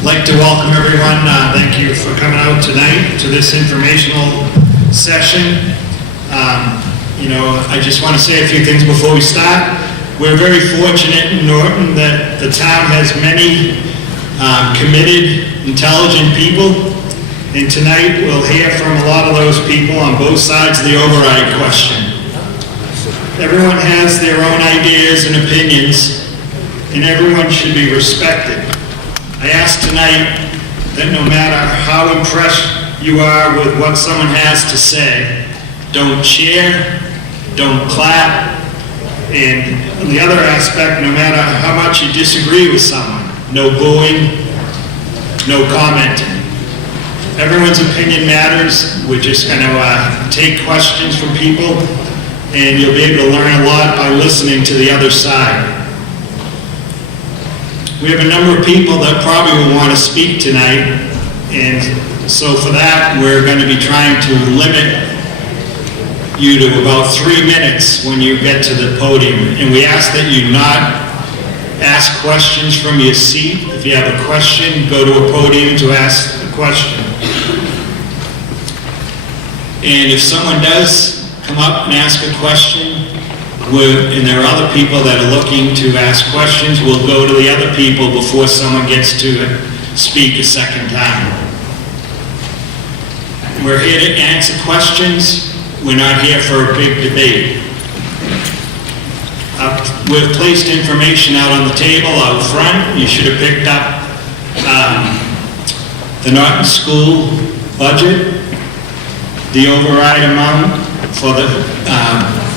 Like to welcome everyone. Thank you for coming out tonight to this informational session. I just want to say a few things before we start. We're very fortunate in Norton that the town has many committed, intelligent people. And tonight we'll hear from a lot of those people on both sides of the override question. Everyone has their own ideas and opinions, and everyone should be respected. I ask tonight that no matter how impressed you are with what someone has to say, don't cheer, don't clap, and on the other aspect, no matter how much you disagree with someone, no booing, no commenting. Everyone's opinion matters. We're just going to take questions from people, and you'll be able to learn a lot by listening to the other side. We have a number of people that probably will want to speak tonight, and so for that, we're going to be trying to limit you to about 3 minutes when you get to the podium. And we ask that you not ask questions from your seat. If you have a question, go to a podium to ask a question. And if someone does come up and ask a question, and there are other people that are looking to ask questions, we'll go to the other people before someone gets to speak a second time. We're here to answer questions. We're not here for a big debate. We've placed information out on the table out front. You should have picked up the Norton School budget, the override amount for the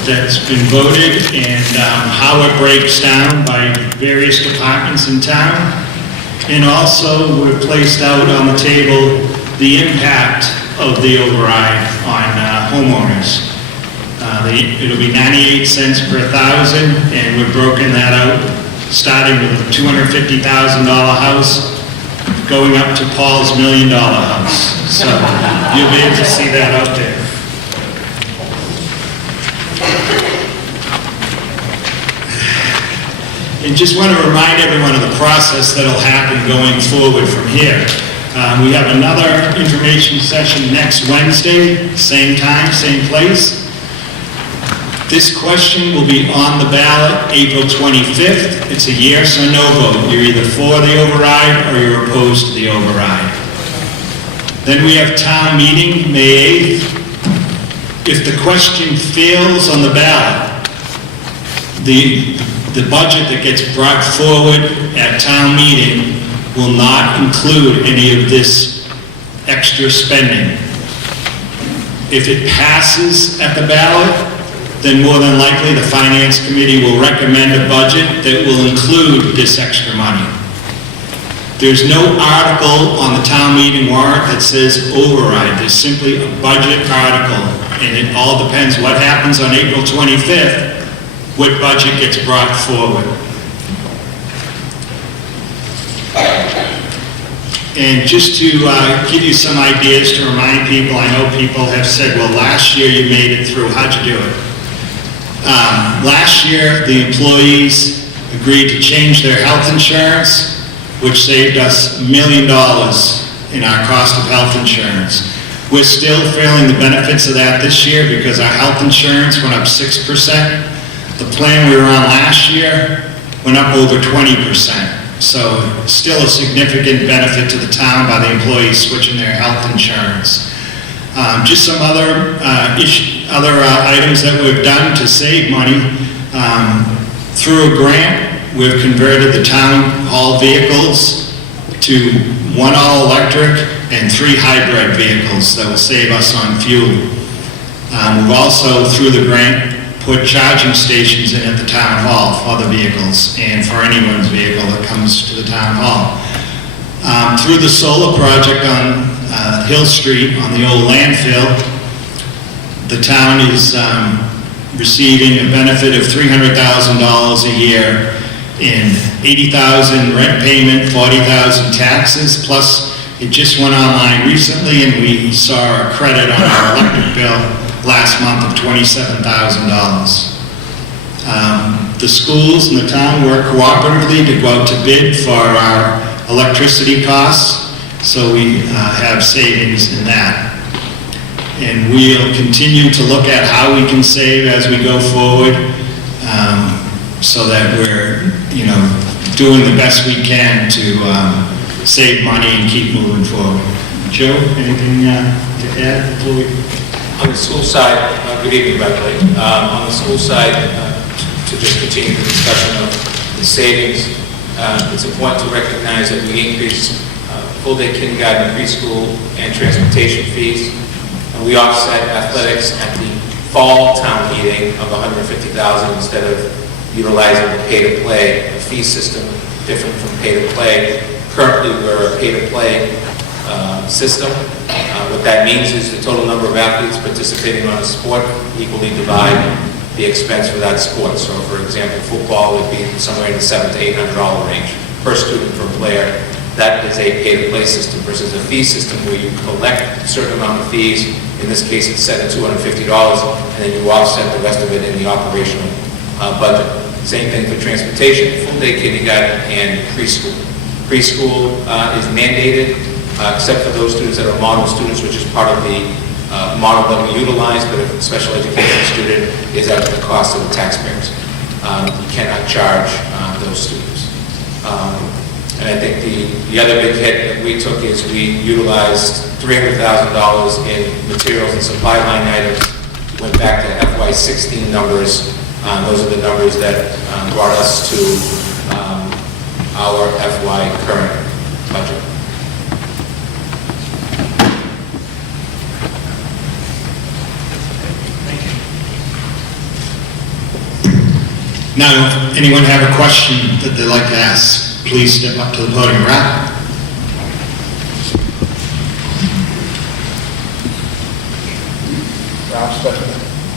that's been voted, and how it breaks down by various departments in town. And also, we've placed out on the table the impact of the override on homeowners. It'll be 98 cents per thousand, and we've broken that out, starting with a $250,000 house, going up to Paul's $1 million house. So you'll be able to see that out there. And just want to remind everyone of the process that'll happen going forward from here. We have another information session next Wednesday, same time, same place. This question will be on the ballot April 25th. It's a yes or no vote. You're either for the override or you're opposed to the override. Then we have town meeting, May 8th. If the question fails on the ballot, the budget that gets brought forward at town meeting will not include any of this extra spending. If it passes at the ballot, then more than likely the Finance Committee will recommend a budget that will include this extra money. There's no article on the town meeting warrant that says override. There's simply a budget article, and it all depends what happens on April 25th, what budget gets brought forward. And just to give you some ideas to remind people, I know people have said, well, last year you made it through. How'd you do it? Last year, the employees agreed to change their health insurance, which saved us $1 million in our cost of health insurance. We're still feeling the benefits of that this year because our health insurance went up 6%. The plan we were on last year went up over 20%. So still a significant benefit to the town by the employees switching their health insurance. Just some other items that we've done to save money. Through a grant, we've converted the town hall vehicles to 1 all-electric and 3 hybrid vehicles that will save us on fuel. We've also, through the grant, put charging stations in at the town hall for the vehicles and for anyone's vehicle that comes to the town hall. Through the solar project on Hill Street on the old landfill, the town is receiving a benefit of $300,000 a year in $80,000 rent payment, $40,000 taxes, plus it just went online recently and we saw a credit on our electric bill last month of $27,000. The schools in the town work cooperatively to go out to bid for our electricity costs, so we have savings in that. And we'll continue to look at how we can save as we go forward, so that we're, doing the best we can to save money and keep moving forward. Joe, anything to add before we... On the school side, good evening, by the way. On the school side, to just continue the discussion of the savings, it's important to recognize that we increased full-day kindergarten, preschool, and transportation fees. And we offset athletics at the fall town meeting of $150,000 instead of utilizing the pay-to-play, a fee system different from pay-to-play. Currently, we're a pay-to-play system. What that means is the total number of athletes participating on a sport equally divide the expense for that sport. So, for example, football would be somewhere in the $700 to $800 range per student per player. That is a pay-to-play system versus a fee system where you collect a certain amount of fees. In this case, it's set at $250, and then you offset the rest of it in the operational budget. Same thing for transportation, full-day kindergarten and preschool. Preschool is mandated, except for those students that are model students, which is part of the model that we utilize, but if a special education student is at the cost of the taxpayers. You cannot charge those students. And I think the other big hit that we took is we utilized $300,000 in materials and supply line items. Went back to FY16 numbers. Those are the numbers that brought us to our FY current budget. Now, if anyone have a question that they'd like to ask, please step up to the podium. Ralph?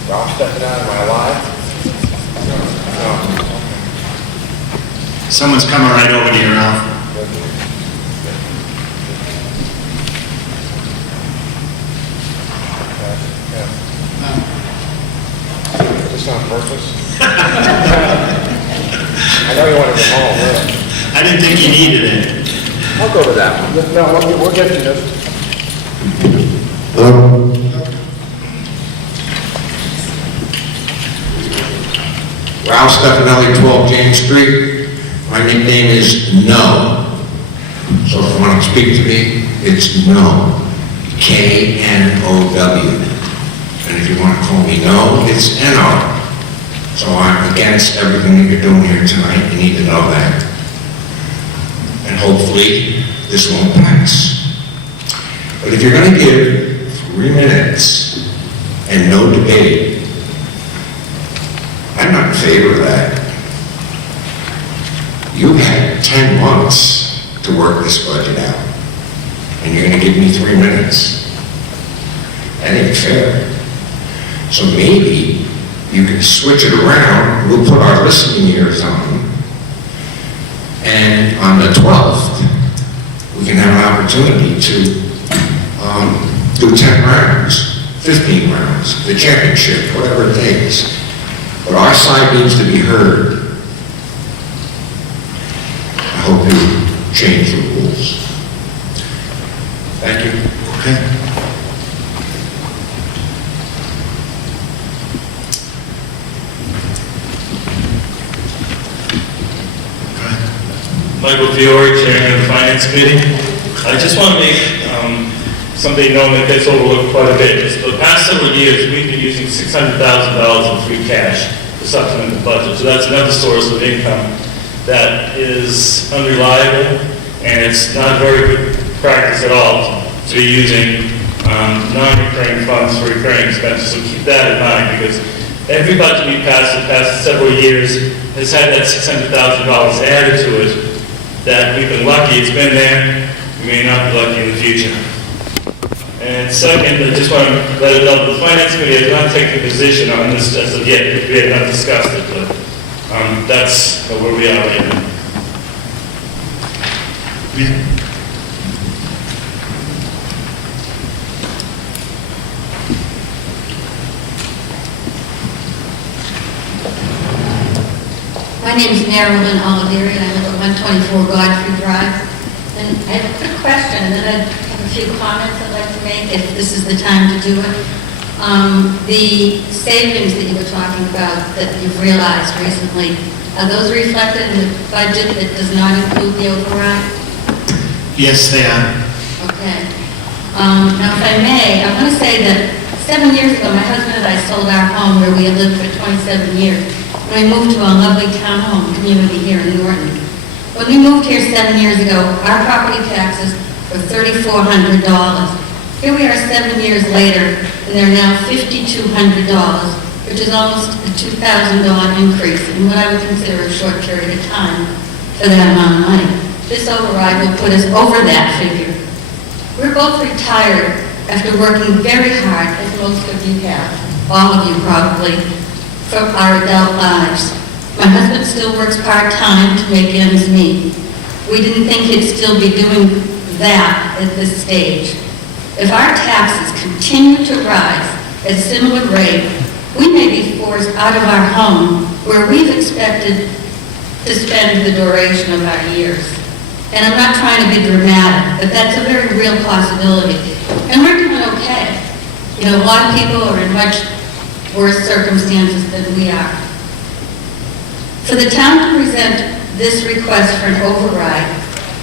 Ralph stepping out of my life. Someone's coming right over to you, Ralph. Is this on purpose? I know you want to go home, really. I didn't think you needed it. I'll go with that one. No, we'll get to this. Ralph Stefanelli, 12 James Street. My nickname is No. So if you want to speak to me, it's No. K-N-O-W. And if you want to call me No, it's N-O. So I'm against everything that you're doing here tonight. You need to know that. And hopefully, this won't pass. But if you're going to give 3 minutes and no debate, I'm not in favor of that. You had 10 months to work this budget out, and you're going to give me 3 minutes. That ain't fair. So maybe you can switch it around. We'll put our listening ears on, and on the 12th, we can have an opportunity to do 10 rounds, 15 rounds, the championship, whatever it takes. But our side needs to be heard. I hope you change the rules. Thank you. Okay. Michael Fiore, Chairman of the Finance Committee. I just want to make something known that gets overlooked quite a bit. For the past several years, we've been using $600,000 in free cash to supplement the budget. So that's another source of income that is unreliable, and it's not very good practice at all to be using non-recurring funds for recurring expenses. So keep that in mind, because every budget we passed the past several years has had that $600,000 added to it. That we've been lucky, it's been there, we may not be lucky in the future. And second, I just want to let it know, the Finance Committee has not taken a position on this as of yet, because we have not discussed it, but that's where we are right now. My name is Marilyn Olivieri, and I live at 124 Godfrey Drive. And I have a quick question, and then I have a few comments I'd like to make, if this is the time to do it. The savings that you were talking about that you've realized recently, are those reflected in the budget that does not include the override? Yes, they are. Okay. Now, if I may, I want to say that 7 years ago, my husband and I sold our home where we had lived for 27 years. And we moved to a lovely townhome community here in Norton. When we moved here 7 years ago, our property taxes were $3,400. Here we are 7 years later, and they're now $5,200, which is almost a $2,000 increase in what I would consider a short period of time for that amount of money. This override will put us over that figure. We're both retired after working very hard, as most of you have, all of you probably, for our adult lives. My husband still works part-time to make ends meet. We didn't think he'd still be doing that at this stage. If our taxes continue to rise at a similar rate, we may be forced out of our home where we've expected to spend the duration of our years. And I'm not trying to be dramatic, but that's a very real possibility. And we're doing okay. You know, a lot of people are in much worse circumstances than we are. For the town to present this request for an override,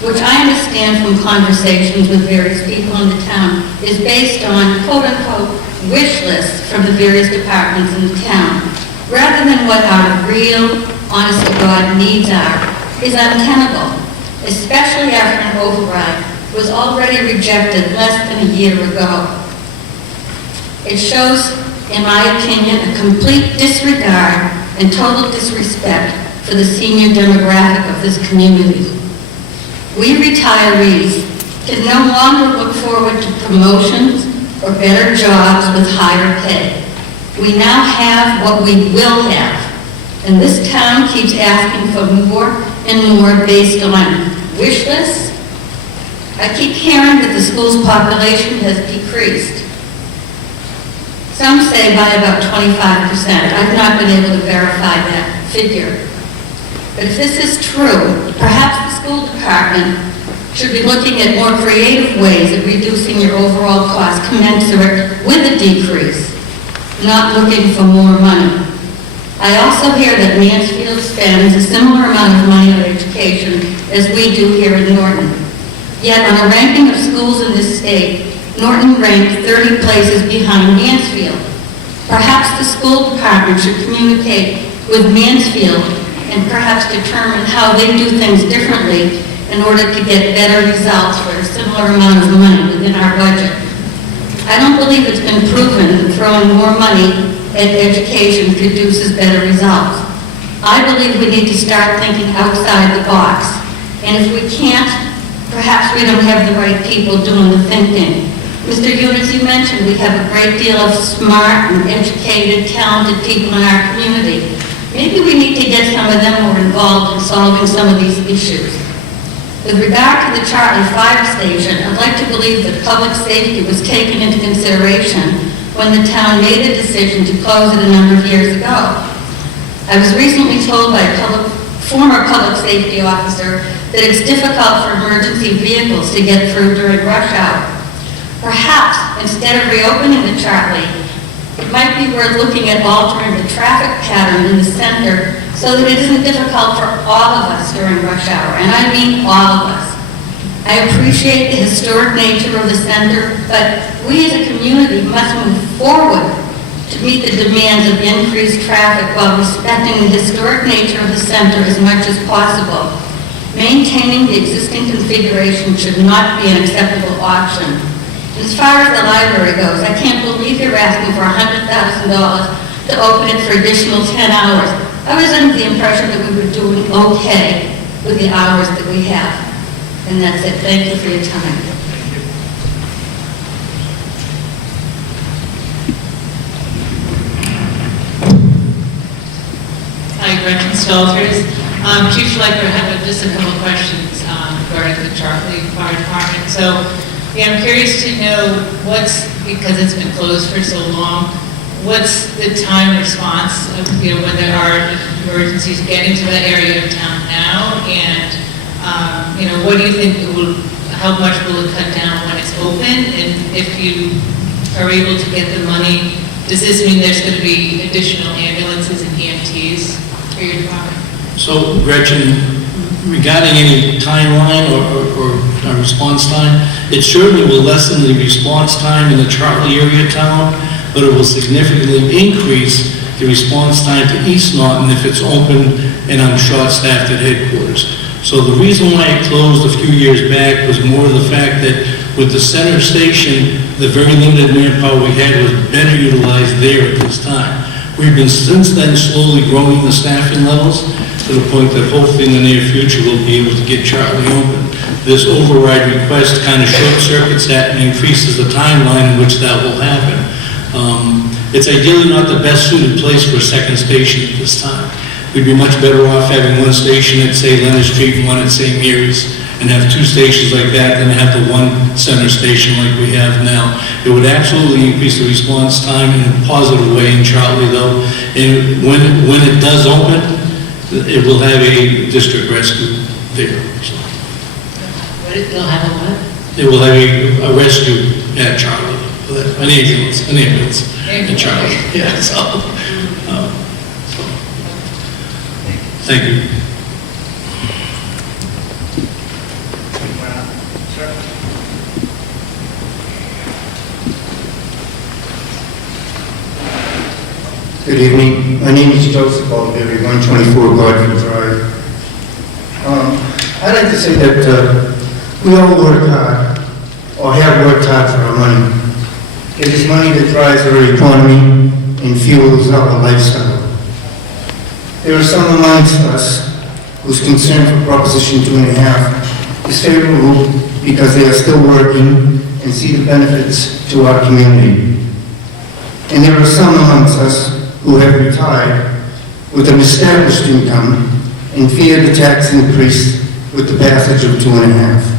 which I understand from conversations with various people in the town, is based on quote-unquote wish lists from the various departments in the town, rather than what our real, honest-to-God needs are, is untenable, especially after an override was already rejected less than a year ago. It shows, in my opinion, a complete disregard and total disrespect for the senior demographic of this community. We retirees can no longer look forward to promotions or better jobs with higher pay. We now have what we will have, and this town keeps asking for more and more based on wish lists. I keep hearing that the school's population has decreased. Some say by about 25%. I've not been able to verify that figure. But if this is true, perhaps the school department should be looking at more creative ways of reducing your overall cost commensurate with a decrease, not looking for more money. I also hear that Mansfield spends a similar amount of money on education as we do here in Norton. Yet on a ranking of schools in this state, Norton ranked 30 places behind Mansfield. Perhaps the school department should communicate with Mansfield and perhaps determine how they do things differently in order to get better results for a similar amount of money within our budget. I don't believe it's been proven that throwing more money at education produces better results. I believe we need to start thinking outside the box. And if we can't, perhaps we don't have the right people doing the thinking. Mr. Yunus, you mentioned we have a great deal of smart and educated, talented people in our community. Maybe we need to get some of them more involved in solving some of these issues. With regard to the Chartley Fire Station, I'd like to believe that public safety was taken into consideration when the town made a decision to close it a number of years ago. I was recently told by a former public safety officer that it's difficult for emergency vehicles to get through during rush hour. Perhaps, instead of reopening the Chartley, it might be worth looking at altering the traffic pattern in the center so that it isn't difficult for all of us during rush hour, and I mean all of us. I appreciate the historic nature of the center, but we as a community must move forward to meet the demands of increased traffic while respecting the historic nature of the center as much as possible. Maintaining the existing configuration should not be an acceptable option. As far as the library goes, I can't believe you're asking for $100,000 to open it for additional 10 hours. I was under the impression that we were doing okay with the hours that we have. And that's it. Thank you for your time. Hi, Gretchen Stolters. Chief Schleicher, I have just a couple of questions regarding the Chartley Fire Department. So, I'm curious to know because it's been closed for so long, what's the time response of, when there are emergencies getting to that area of town now, and what do you think it will, how much will it cut down when it's open? And if you are able to get the money, does this mean there's going to be additional ambulances and EMTs for your department? So Gretchen, regarding any timeline or response time, it certainly will lessen the response time in the Chartley area town, but it will significantly increase the response time to East Norton if it's open and I'm short-staffed at headquarters. So the reason why it closed a few years back was more the fact that with the center station, the very limited manpower we had was better utilized there at this time. We've been since then slowly growing the staffing levels to the point that hopefully in the near future we'll be able to get Chartley open. This override request kind of short circuits that and increases the timeline in which that will happen. It's ideally not the best suited place for a second station at this time. We'd be much better off having one station at, say, Leonard Street and one at St. Mary's, and have two stations like that than have the one center station like we have now. It would absolutely increase the response time in a positive way in Chartley, though. And when it does open, it will have a district rescue there. So They'll have a what? it will have a rescue at Chartley, an ambulance in Chartley. Yeah, so, thank you. Good evening. My name is Joseph Olivieri, 124 Godfrey Drive. I'd like to say that we all work hard, or have worked hard for our money. It is money that drives our economy and fuels our lifestyle. There are some amongst us whose concern for Proposition 2.5 is favorable because they are still working and see the benefits to our community. And there are some amongst us who have retired with an established income and fear the tax increase with the passage of 2.5.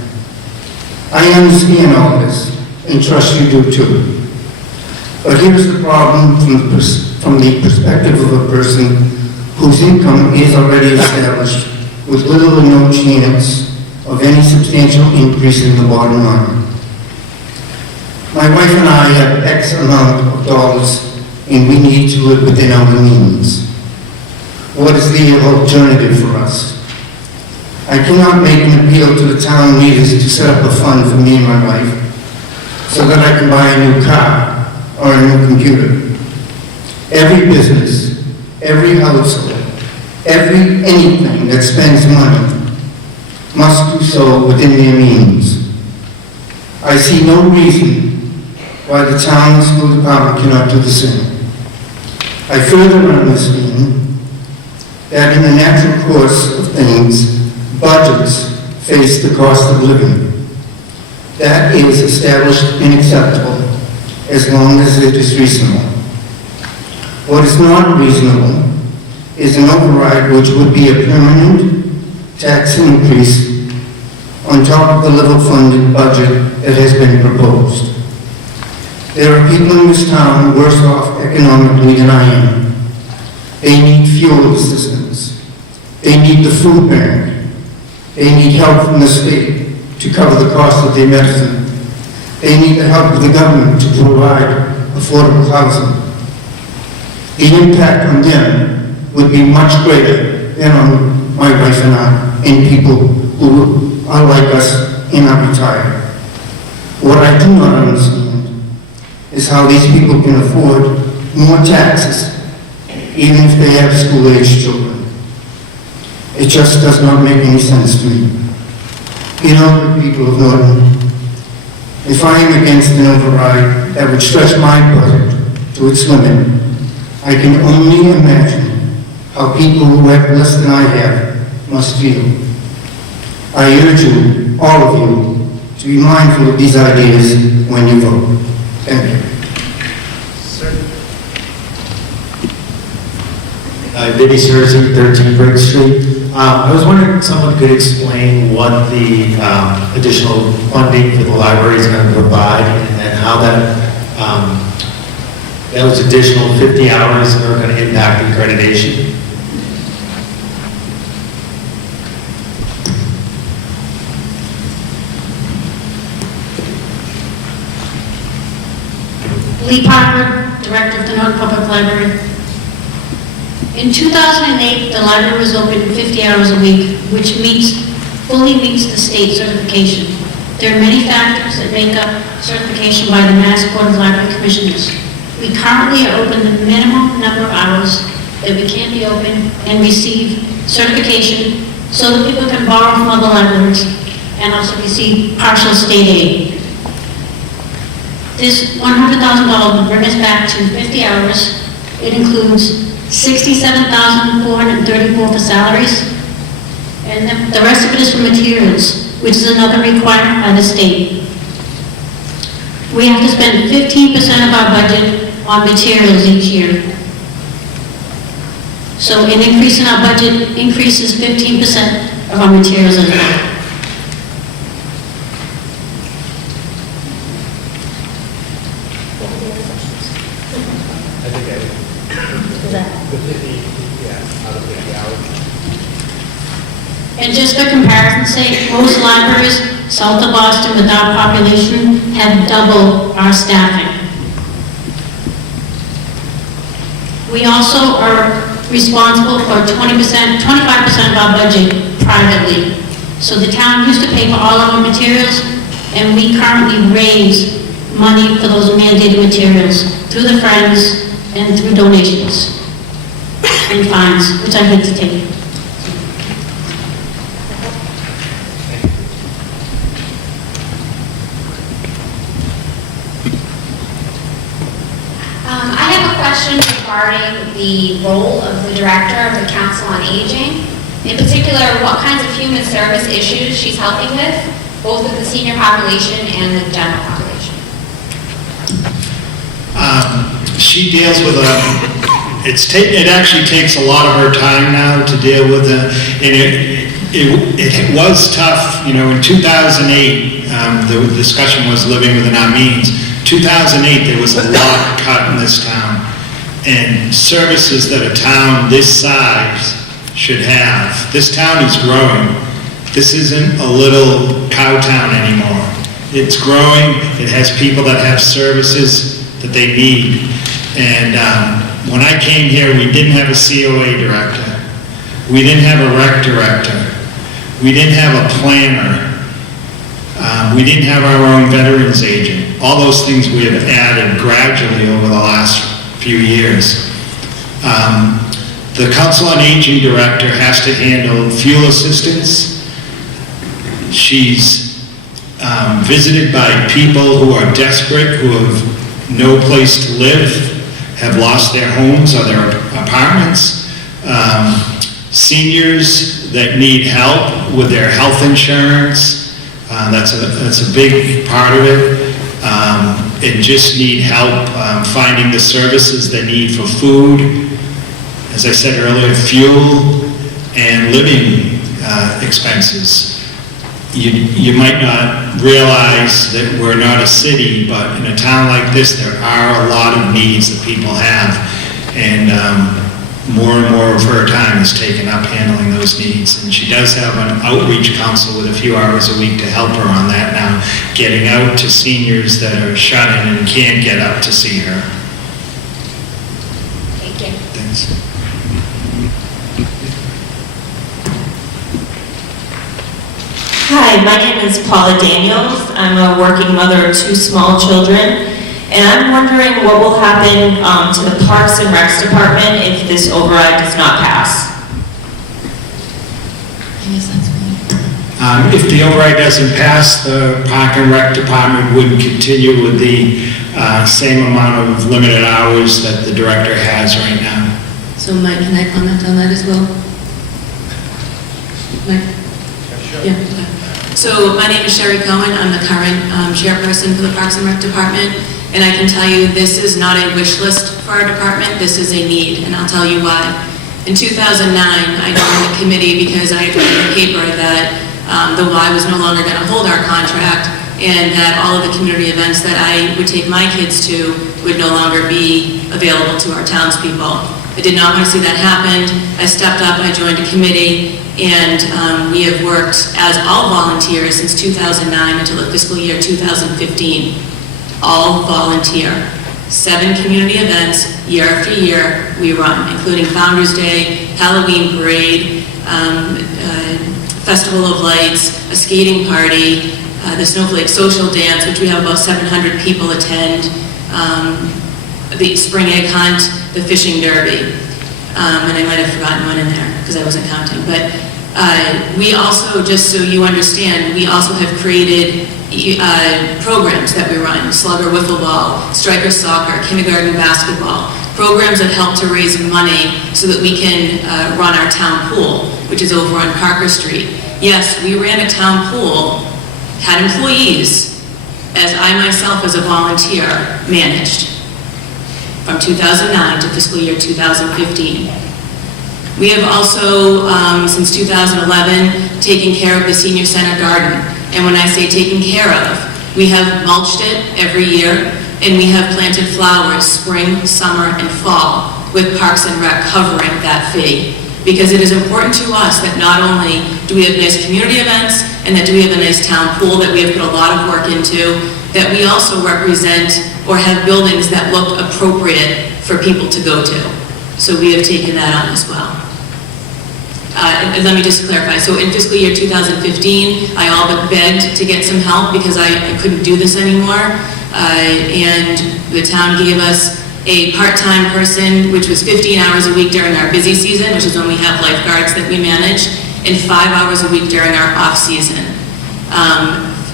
I understand all this and trust you do too. But here's the problem from the perspective of a person whose income is already established with little or no chance of any substantial increase in the bottom line. My wife and I have X amount of dollars and we need to live within our means. What is the alternative for us? I cannot make an appeal to the town leaders to set up a fund for me and my wife so that I can buy a new car or a new computer. Every business, every household, anything that spends money must do so within their means. I see no reason why the town and school department cannot do the same. I further understand that in the natural course of things, budgets face the cost of living. That is established and acceptable as long as it is reasonable. What is not reasonable is an override which would be a permanent tax increase on top of the level-funded budget that has been proposed. There are people in this town worse off economically than I am. They need fuel assistance. They need the food bank. They need help from the state to cover the cost of their medicine. They need the help of the government to provide affordable housing. The impact on them would be much greater than on my wife and I, and people who are like us and are retired. What I do not understand is how these people can afford more taxes, even if they have school-aged children. It just does not make any sense to me. You know, the people of Norton, if I am against an override that would stretch my budget to its limit, I can only imagine how people who have less than I have must feel. I urge you, all of you, to be mindful of these ideas when you vote. Thank you. Vinnie Cersey, 13 Brick Street. I was wondering if someone could explain what the additional funding for the library is going to provide, and then how those additional 50 hours are going to impact accreditation. Lee Parker, Director of the Norton Public Library. In 2008, the library was open 50 hours a week, which fully meets the state certification. There are many factors that make up certification by the Mass Board of Library Commissioners. We currently are open the minimum number of hours that we can be open and receive certification so that people can borrow from other libraries and also receive partial state aid. This $100,000 will bring us back to 50 hours. It includes $67,434 for salaries, and the rest of it is for materials, which is another requirement by the state. We have to spend 15% of our budget on materials each year. So an increase in our budget increases 15% of our materials as well. I think I, the 50, yeah, out of 50 hours. And just for comparison's sake, most libraries south of Boston with our population have double our staffing. We also are responsible for 25% of our budget privately. So the town used to pay for all of our materials, and we currently raise money for those mandated materials through the Friends and through donations and fines, which I hate to take. I have a question regarding the role of the Director of the Council on Aging. In particular, what kinds of human service issues she's helping with, both with the senior population and the general population. She deals with it actually takes a lot of her time now to deal with and it was tough, in 2008, the discussion was living within our means. 2008, there was a lot cut in this town, and services that a town this size should have. This town is growing. This isn't a little cow town anymore. It's growing. It has people that have services that they need. And when I came here, we didn't have a COA director. We didn't have a rec director. We didn't have a planner. We didn't have our own veterans agent. All those things we have added gradually over the last few years. The Council on Aging Director has to handle fuel assistance. She's visited by people who are desperate, who have no place to live, have lost their homes or their apartments. Seniors that need help with their health insurance. That's a big part of it. And just need help finding the services they need for food. As I said earlier, fuel and living expenses. You might not realize that we're not a city, but in a town like this, there are a lot of needs that people have. And more and more of her time is taken up handling those needs. And she does have an outreach council with a few hours a week to help her on that now, getting out to seniors that are shut in and can't get up to see her. Thank you. Thanks. Hi, my name is Paula Daniels. I'm a working mother of 2 small children, and I'm wondering what will happen to the Parks and Recs Department if this override does not pass. If the override doesn't pass, the Park and Rec Department would continue with the same amount of limited hours that the director has right now. So Mike, can I comment on that as well? Mike? Yeah. Okay. So my name is Sherry Cohen. I'm the current chairperson for the Parks and Rec Department, and I can tell you this is not a wish list for our department. This is a need, and I'll tell you why. In 2009, I joined the committee because I read in the paper that the Y was no longer going to hold our contract, and that all of the community events that I would take my kids to would no longer be available to our townspeople. I did not want to see that happen. I stepped up, I joined a committee, and we have worked as all volunteers since 2009 until the fiscal year 2015. All volunteer. 7 community events year after year we run, including Founder's Day, Halloween Parade, Festival of Lights, a skating party, the Snowflake Social Dance, which we have about 700 people attend, the Spring Egg Hunt, the Fishing Derby. And I might have forgotten one in there because I wasn't counting. But we also, just so you understand, we also have created programs that we run: Slugger Wiffle Ball, Striker Soccer, Kindergarten Basketball, programs that help to raise money so that we can run our town pool, which is over on Parker Street. Yes, we ran a town pool, had employees, as I myself as a volunteer managed, from 2009 to fiscal year 2015. We have also, since 2011, taken care of the senior center garden. And when I say taken care of, we have mulched it every year, and we have planted flowers spring, summer, and fall, with Parks and Rec covering that fee. Because it is important to us that not only do we have nice community events, and that do we have a nice town pool that we have put a lot of work into, that we also represent or have buildings that look appropriate for people to go to. So we have taken that on as well. And let me just clarify. So in fiscal year 2015, I all but begged to get some help because I couldn't do this anymore. And the town gave us a part-time person, which was 15 hours a week during our busy season, which is when we have lifeguards that we manage, and 5 hours a week during our off-season.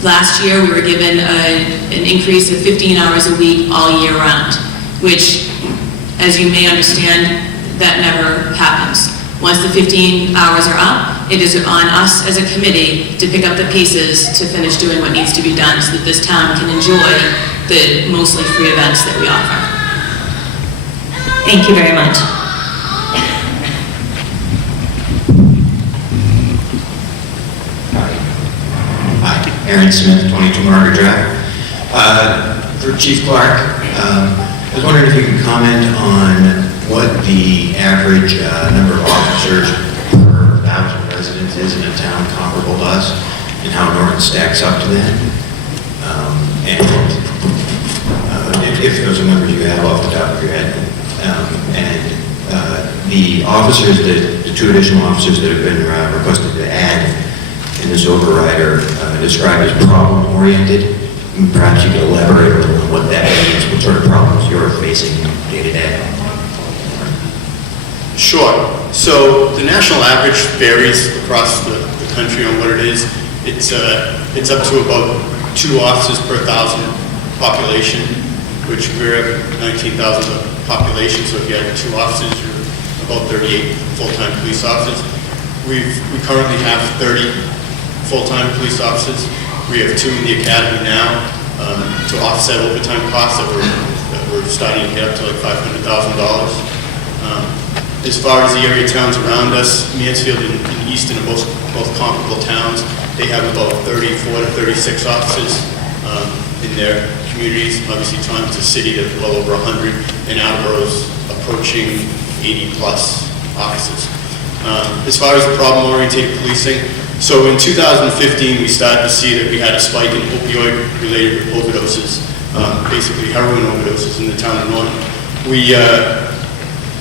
Last year, we were given an increase of 15 hours a week all year round, which, as you may understand, that never happens. Once the 15 hours are up, it is on us as a committee to pick up the pieces to finish doing what needs to be done so that this town can enjoy the mostly free events that we offer. Thank you very much. Hi, Aaron Smith, 22 Margaret Drive. For Chief Clark, I was wondering if you could comment on what the average number of officers per 1,000 residents is in a town comparable to us, and how Norton stacks up to that. And if those are numbers you have off the top of your head. The officers, the 2 additional officers that have been requested to add in this override are described as problem-oriented. Perhaps you could elaborate a little on what that means, what sort of problems you're facing day to day. Sure. So the national average varies across the country on what it is. It's up to about 2 officers per 1,000 population, which we're at 19,000 population. So if you had 2 officers, you're about 38 full-time police officers. We currently have 30 full-time police officers. We have 2 in the academy now to offset overtime costs that we're starting to get up to like $500,000. As far as the area towns around us, Mansfield and Easton are both comparable towns. They have about 34 to 36 officers in their communities. Obviously, Taunton's a city that's well over 100, and Attleboro's approaching 80 plus officers. As far as the problem-oriented policing, so in 2015, we started to see that we had a spike in opioid-related overdoses, basically heroin overdoses in the town of Norton.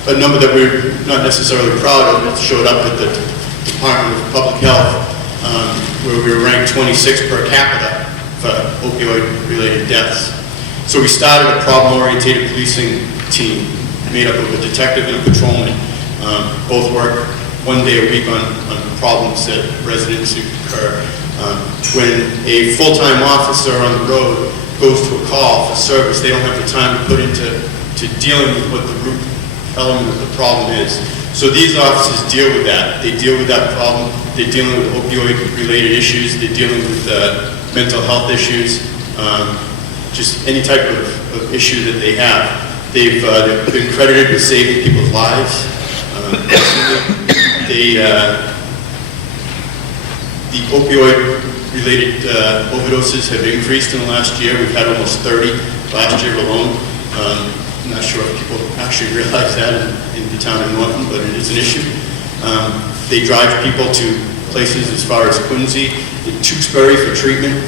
A number that we're not necessarily proud of showed up at the Department of Public Health, where we were ranked 26 per capita for opioid-related deaths. So we started a problem-oriented policing team made up of a detective and a patrolman. Both work 1 day a week on problems that residents incur. When a full-time officer on the road goes to a call for service, they don't have the time to put into dealing with what the root element of the problem is. So these officers deal with that. They deal with that problem. They're dealing with opioid-related issues. They're dealing with mental health issues, just any type of issue that they have. They've been credited with saving people's lives. The opioid-related overdoses have increased in the last year. We've had almost 30 last year alone. I'm not sure if people actually realize that in the town of Norton, but it is an issue. They drive people to places as far as Quincy and Tewksbury for treatment.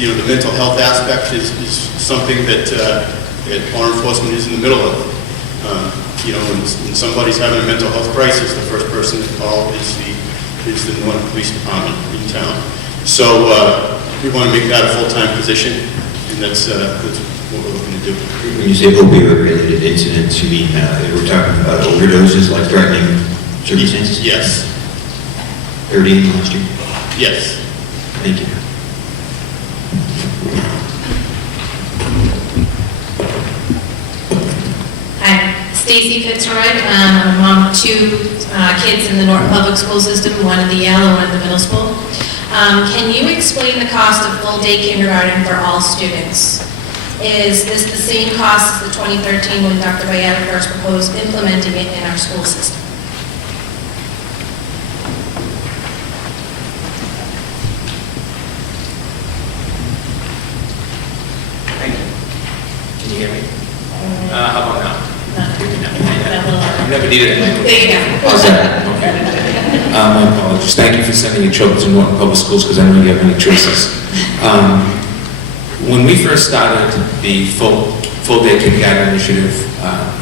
The mental health aspect is something that that law enforcement is in the middle of. You know, when somebody's having a mental health crisis, the first person to call is the Norton Police Department in town. So we want to make that a full-time position, and that's what we're looking to do. When you say opioid-related incidents, you mean we're talking about overdoses, life-threatening circumstances? Yes. 30 last year? Yes. Thank you. Hi, Stacy Fitzroy. I'm a mom of two kids in the Norton Public School System, one at the Yale and one at the middle school. Can you explain the cost of full-day kindergarten for all students? Is this the same cost as the 2013 when Dr. Bayetta first proposed implementing it in our school system? Can you hear me? How about now? I've never needed it. There you go. How's that? Okay. My apologies. Thank you for sending your children to Norton Public Schools, because I don't really have any choices. When we first started the full-day kindergarten initiative,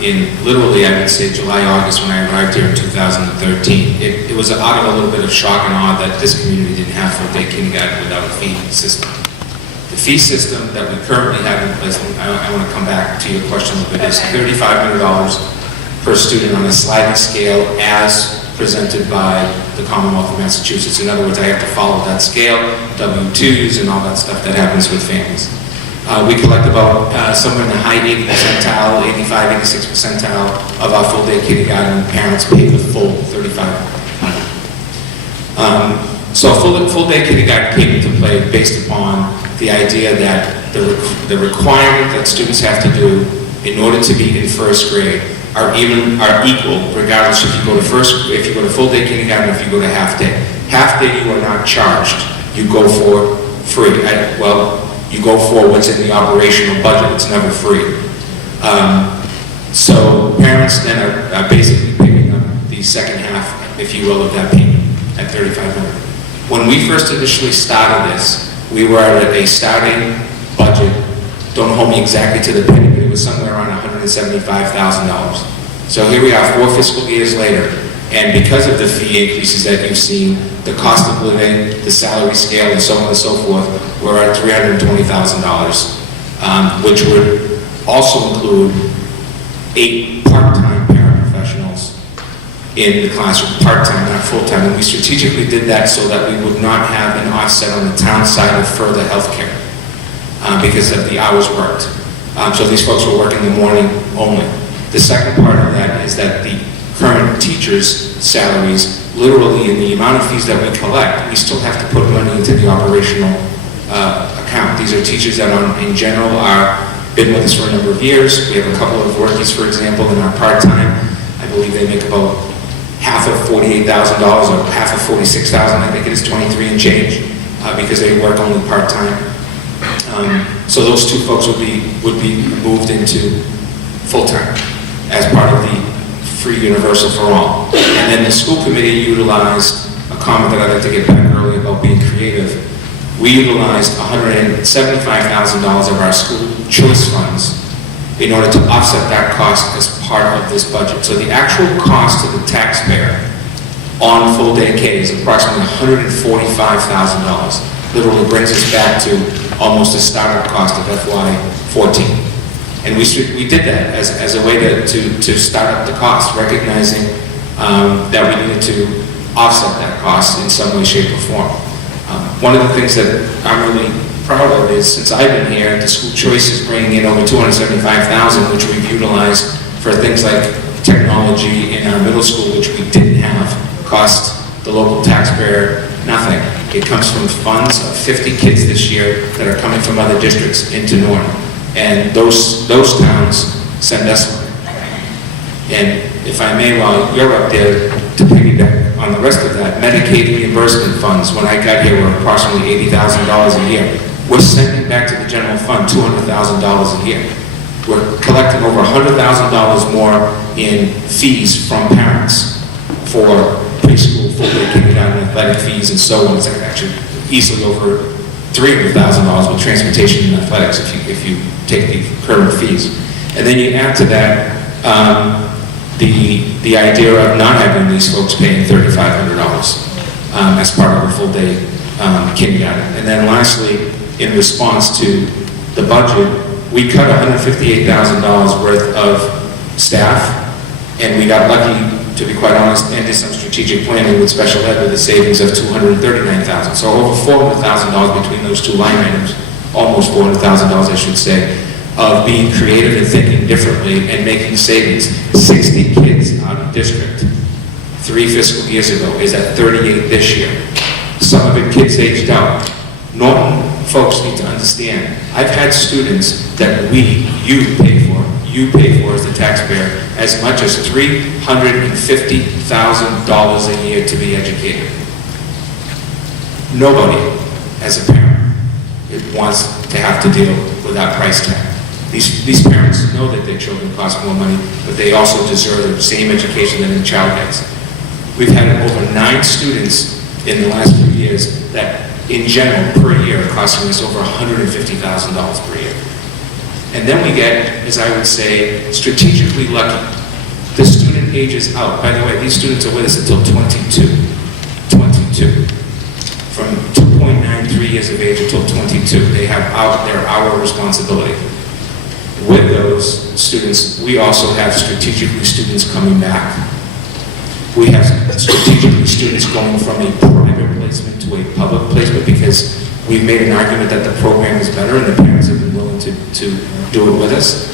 in literally, I would say, July, August, when I arrived here in 2013, it was out of a little bit of shock and awe that this community didn't have full-day kindergarten without a fee system. The fee system that we currently have in place, and I want to come back to your question a little bit, is $3,500 per student on a sliding scale as presented by the Commonwealth of Massachusetts. In other words, I have to follow that scale, W-2s and all that stuff that happens with families. We collect about somewhere in the high 80 percentile, 85, 86 percentile of our full-day kindergarten parents pay the full $3,500. So full-day kindergarten came into play based upon the idea that the requirement that students have to do in order to be in first grade are equal, regardless if you go to full-day kindergarten, or if you go to half-day. Half-day you are not charged. You go for free. You go for what's in the operational budget. It's never free. So parents then are basically picking up the second half, if you will, of that payment at $3,500. When we first initially started this, we were at a starting budget, don't hold me exactly to the penny, but it was somewhere around $175,000. So here we are 4 fiscal years later, and because of the fee increases that you've seen, the cost of living, the salary scale, and so on and so forth, we're at $320,000, which would also include 8 part-time paraprofessionals in the classroom, part-time, not full-time, and we strategically did that so that we would not have an offset on the town side of further health care because of the hours worked. So these folks were working the morning only. The second part of that is that the current teachers' salaries, literally in the amount of fees that we collect, we still have to put money into the operational account. These are teachers that in general been with us for a number of years. We have a couple of rookies, for example, in our part-time. I believe they make about half of $48,000 or half of $46,000. I think it is 23 and change because they work only part-time. So those two folks would be moved into full-time as part of the free universal for all. And then the school committee utilized a comment that I'd like to get back earlier about being creative. We utilized $175,000 of our school choice funds in order to offset that cost as part of this budget. So the actual cost to the taxpayer on full-day K is approximately $145,000. Literally brings us back to almost a startup cost of FY14. And we did that as a way to start up the cost, recognizing that we needed to offset that cost in some way, shape, or form. One of the things that I'm really proud of is, since I've been here, the school choice is bringing in over $275,000, which we've utilized for things like technology in our middle school, which we didn't have, cost the local taxpayer nothing. It comes from funds of 50 kids this year that are coming from other districts into Norton. And those towns send us money. And if I may, while you're up there, to piggyback on the rest of that, Medicaid reimbursement funds, when I got here, were approximately $80,000 a year. We're sending back to the general fund $200,000 a year. We're collecting over $100,000 more in fees from parents for preschool, full-day kindergarten, athletic fees, and so on. It's actually easily over $300,000 with transportation and athletics if you take the current fees. And then you add to that the idea of not having these folks paying $3,500 as part of a full day kindergarten. And then lastly, in response to the budget, we cut $158,000 worth of staff, and we got lucky, to be quite honest, and did some strategic planning with special ed with a savings of $239,000. So over $400,000 between those two line items, almost $400,000 I should say, of being creative and thinking differently and making savings. 60 kids out of district 3 fiscal years ago is at 38 this year. Some of it kids aged out. Norton folks need to understand, I've had students that you pay for as the taxpayer, as much as $350,000 a year to be educated. Nobody, as a parent, wants to have to deal with that price tag. These parents know that their children cost more money, but they also deserve the same education that a child gets. We've had over 9 students in the last few years that, in general, per year, are costing us over $150,000 per year. And then we get, as I would say, strategically lucky. The student ages out. By the way, these students are with us until 22. 22. From 2.93 years of age until 22. They have our responsibility. With those students, we also have strategically students coming back. We have strategically students going from a private placement to a public placement because we've made an argument that the program is better and the parents have been willing to do it with us.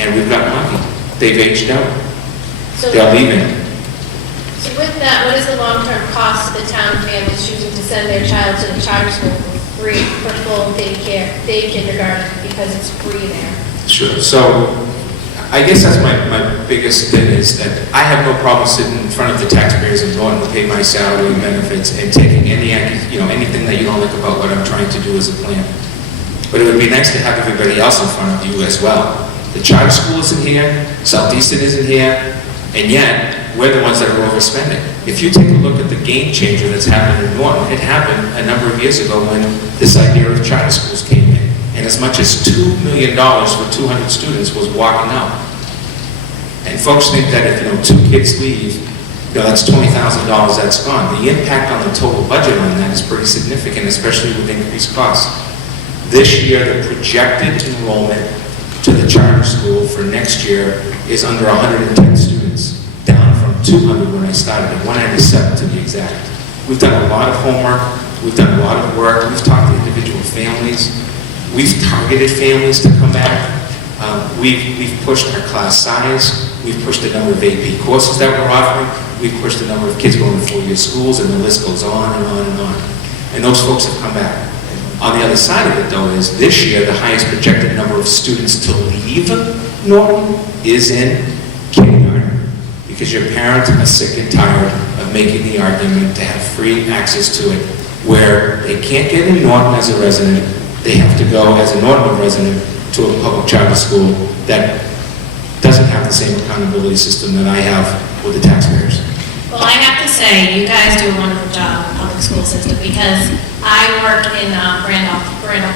And we've gotten lucky. They've aged out. They're leaving. So with that, what is the long-term cost to the town families choosing to send their child to the charter school for free for full day kindergarten because it's free there? Sure. So I guess that's my biggest thing is that I have no problem sitting in front of the taxpayers and going to pay my salary and benefits and taking anything that you don't like about what I'm trying to do as a plan. But it would be nice to have everybody else in front of you as well. The charter school isn't here, Southeastern isn't here, and yet we're the ones that are overspending. If you take a look at the game changer that's happened in Norton, it happened a number of years ago when this idea of charter schools came in. And as much as $2 million for 200 students was walking out. And folks think that if 2 kids leave, that's $20,000 that's gone. The impact on the total budget on that is pretty significant, especially with increased costs. This year, the projected enrollment to the charter school for next year is under 110 students, down from 200 when I started, at 197 to be exact. We've done a lot of homework, we've done a lot of work, we've talked to individual families, we've targeted families to come back, we've pushed our class size, we've pushed the number of AP courses that we're offering, we've pushed the number of kids going to 4-year schools, and the list goes on and on and on. And those folks have come back. On the other side of it, though, is this year the highest projected number of students to leave Norton is in kindergarten, because your parents are sick and tired of making the argument to have free access to it, where they can't get in Norton as a resident, they have to go as a Norton resident to a public charter school that doesn't have the same accountability system that I have with the taxpayers. Well, I have to say, you guys do a wonderful job in the public school system because I work in Randolph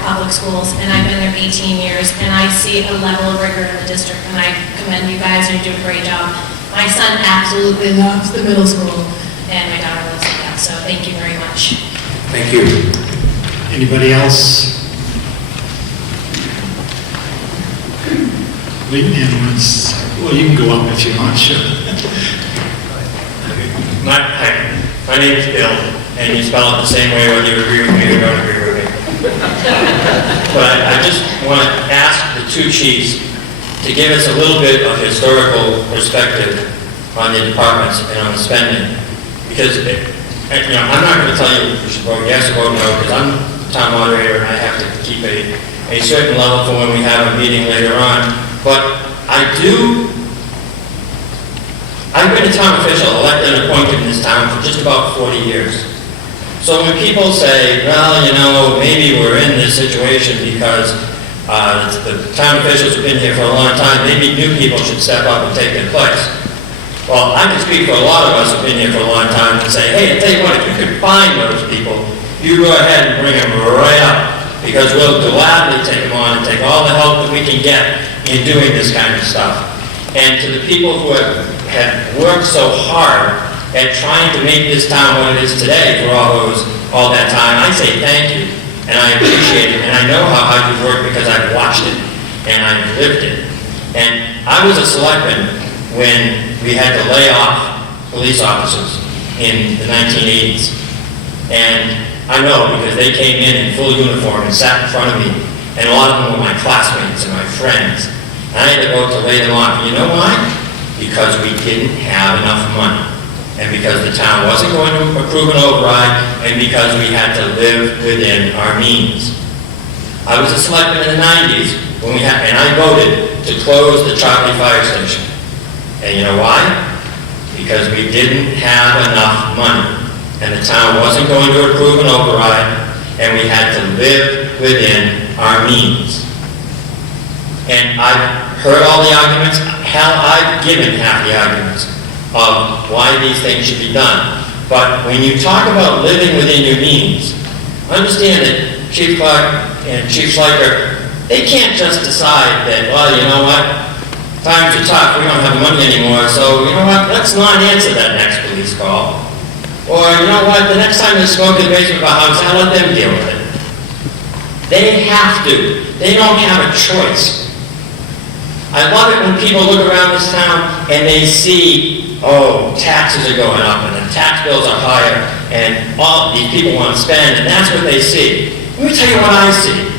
Public Schools and I've been there 18 years and I see a level of rigor in the district and I commend you guys, you do a great job. My son absolutely loves the middle school and my daughter loves it now, so thank you very much. Thank you. Anybody else? Wait, well, you can go up if you want, sure. My name is Bill, and you spell it the same way whether you agree with me or don't agree with me. But I just want to ask the 2 chiefs to give us a little bit of historical perspective on the departments and on the spending. Because, I'm not going to tell you we should vote yes or vote no, because I'm the town moderator and I have to keep a certain level for when we have a meeting later on. But I've been a town official, elected and appointed in this town for just about 40 years. So when people say, well, maybe we're in this situation because the town officials have been here for a long time, maybe new people should step up and take their place. Well, I can speak for a lot of us who've been here for a long time and say, hey, I tell you what, if you could find those people, you go ahead and bring them right up, because we'll gladly take them on and take all the help that we can get in doing this kind of stuff. And to the people who have worked so hard at trying to make this town what it is today for all that time, I say thank you, and I appreciate it, and I know how hard you've worked because I've watched it, and I've lived it. And I was a selectman when we had to lay off police officers in the 1980s. And I know because they came in full uniform and sat in front of me, and a lot of them were my classmates and my friends. And I had to go to lay them off. You know why? Because we didn't have enough money. And because the town wasn't going to approve an override, and because we had to live within our means. I was a selectman in the 90s, and I voted to close the Chartley Fire Station. And you know why? Because we didn't have enough money, and the town wasn't going to approve an override, and we had to live within our means. And I've heard all the arguments. Hell, I've given half the arguments of why these things should be done. But when you talk about living within your means, understand that Chief Clark and Chief Schleicher, they can't just decide that, well, you know what, times are tough, we don't have money anymore, so you know what, let's not answer that next police call. Or you know what, the next time there's smoke in the basement of a house, I'll let them deal with it. They have to. They don't have a choice. I love it when people look around this town and they see, oh, taxes are going up and the tax bills are higher and all these people want to spend, and that's what they see. Let me tell you what I see.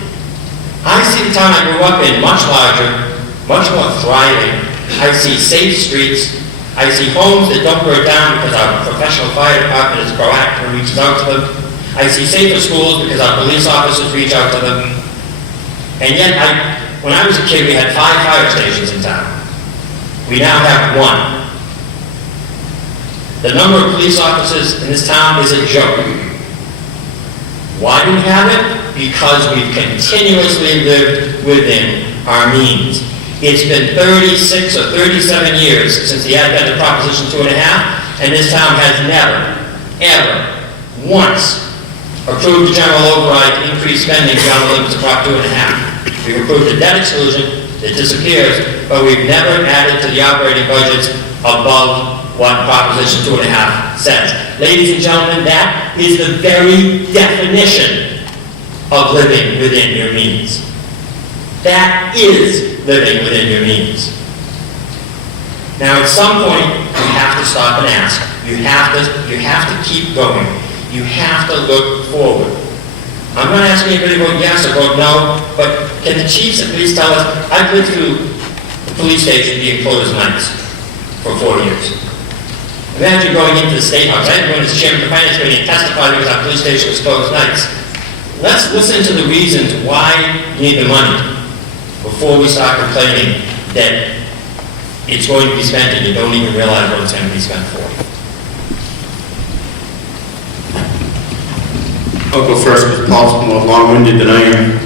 I see the town I grew up in much larger, much more thriving. I see safe streets. I see homes that don't burn down because our professional fire department is proactive and reaches out to them. I see safer schools because our police officers reach out to them. And yet, when I was a kid, we had 5 fire stations in town. We now have 1. The number of police officers in this town is a joke. Why do we have it? Because we've continuously lived within our means. It's been 36 or 37 years since the advent of Proposition 2.5, and this town has never, ever, once approved a general override to increase spending beyond the limits of Prop 2.5. We've approved a debt exclusion that disappears, but we've never added to the operating budgets above what Proposition 2.5 says. Ladies and gentlemen, that is the very definition of living within your means. That is living within your means. Now, at some point, you have to stop and ask. You have to keep going. You have to look forward. I'm not asking anybody to vote yes or vote no, but can the chiefs at least tell us, I've lived through the police station being closed nights for 4 years. Imagine going into the State House. I had to go into the chairman of the finance committee and testify because our police station was closed nights. Let's listen to the reasons why you need the money before we start complaining that it's going to be spent and you don't even realize what it's going to be spent for. I'll go first because Paul's more long-winded than I am.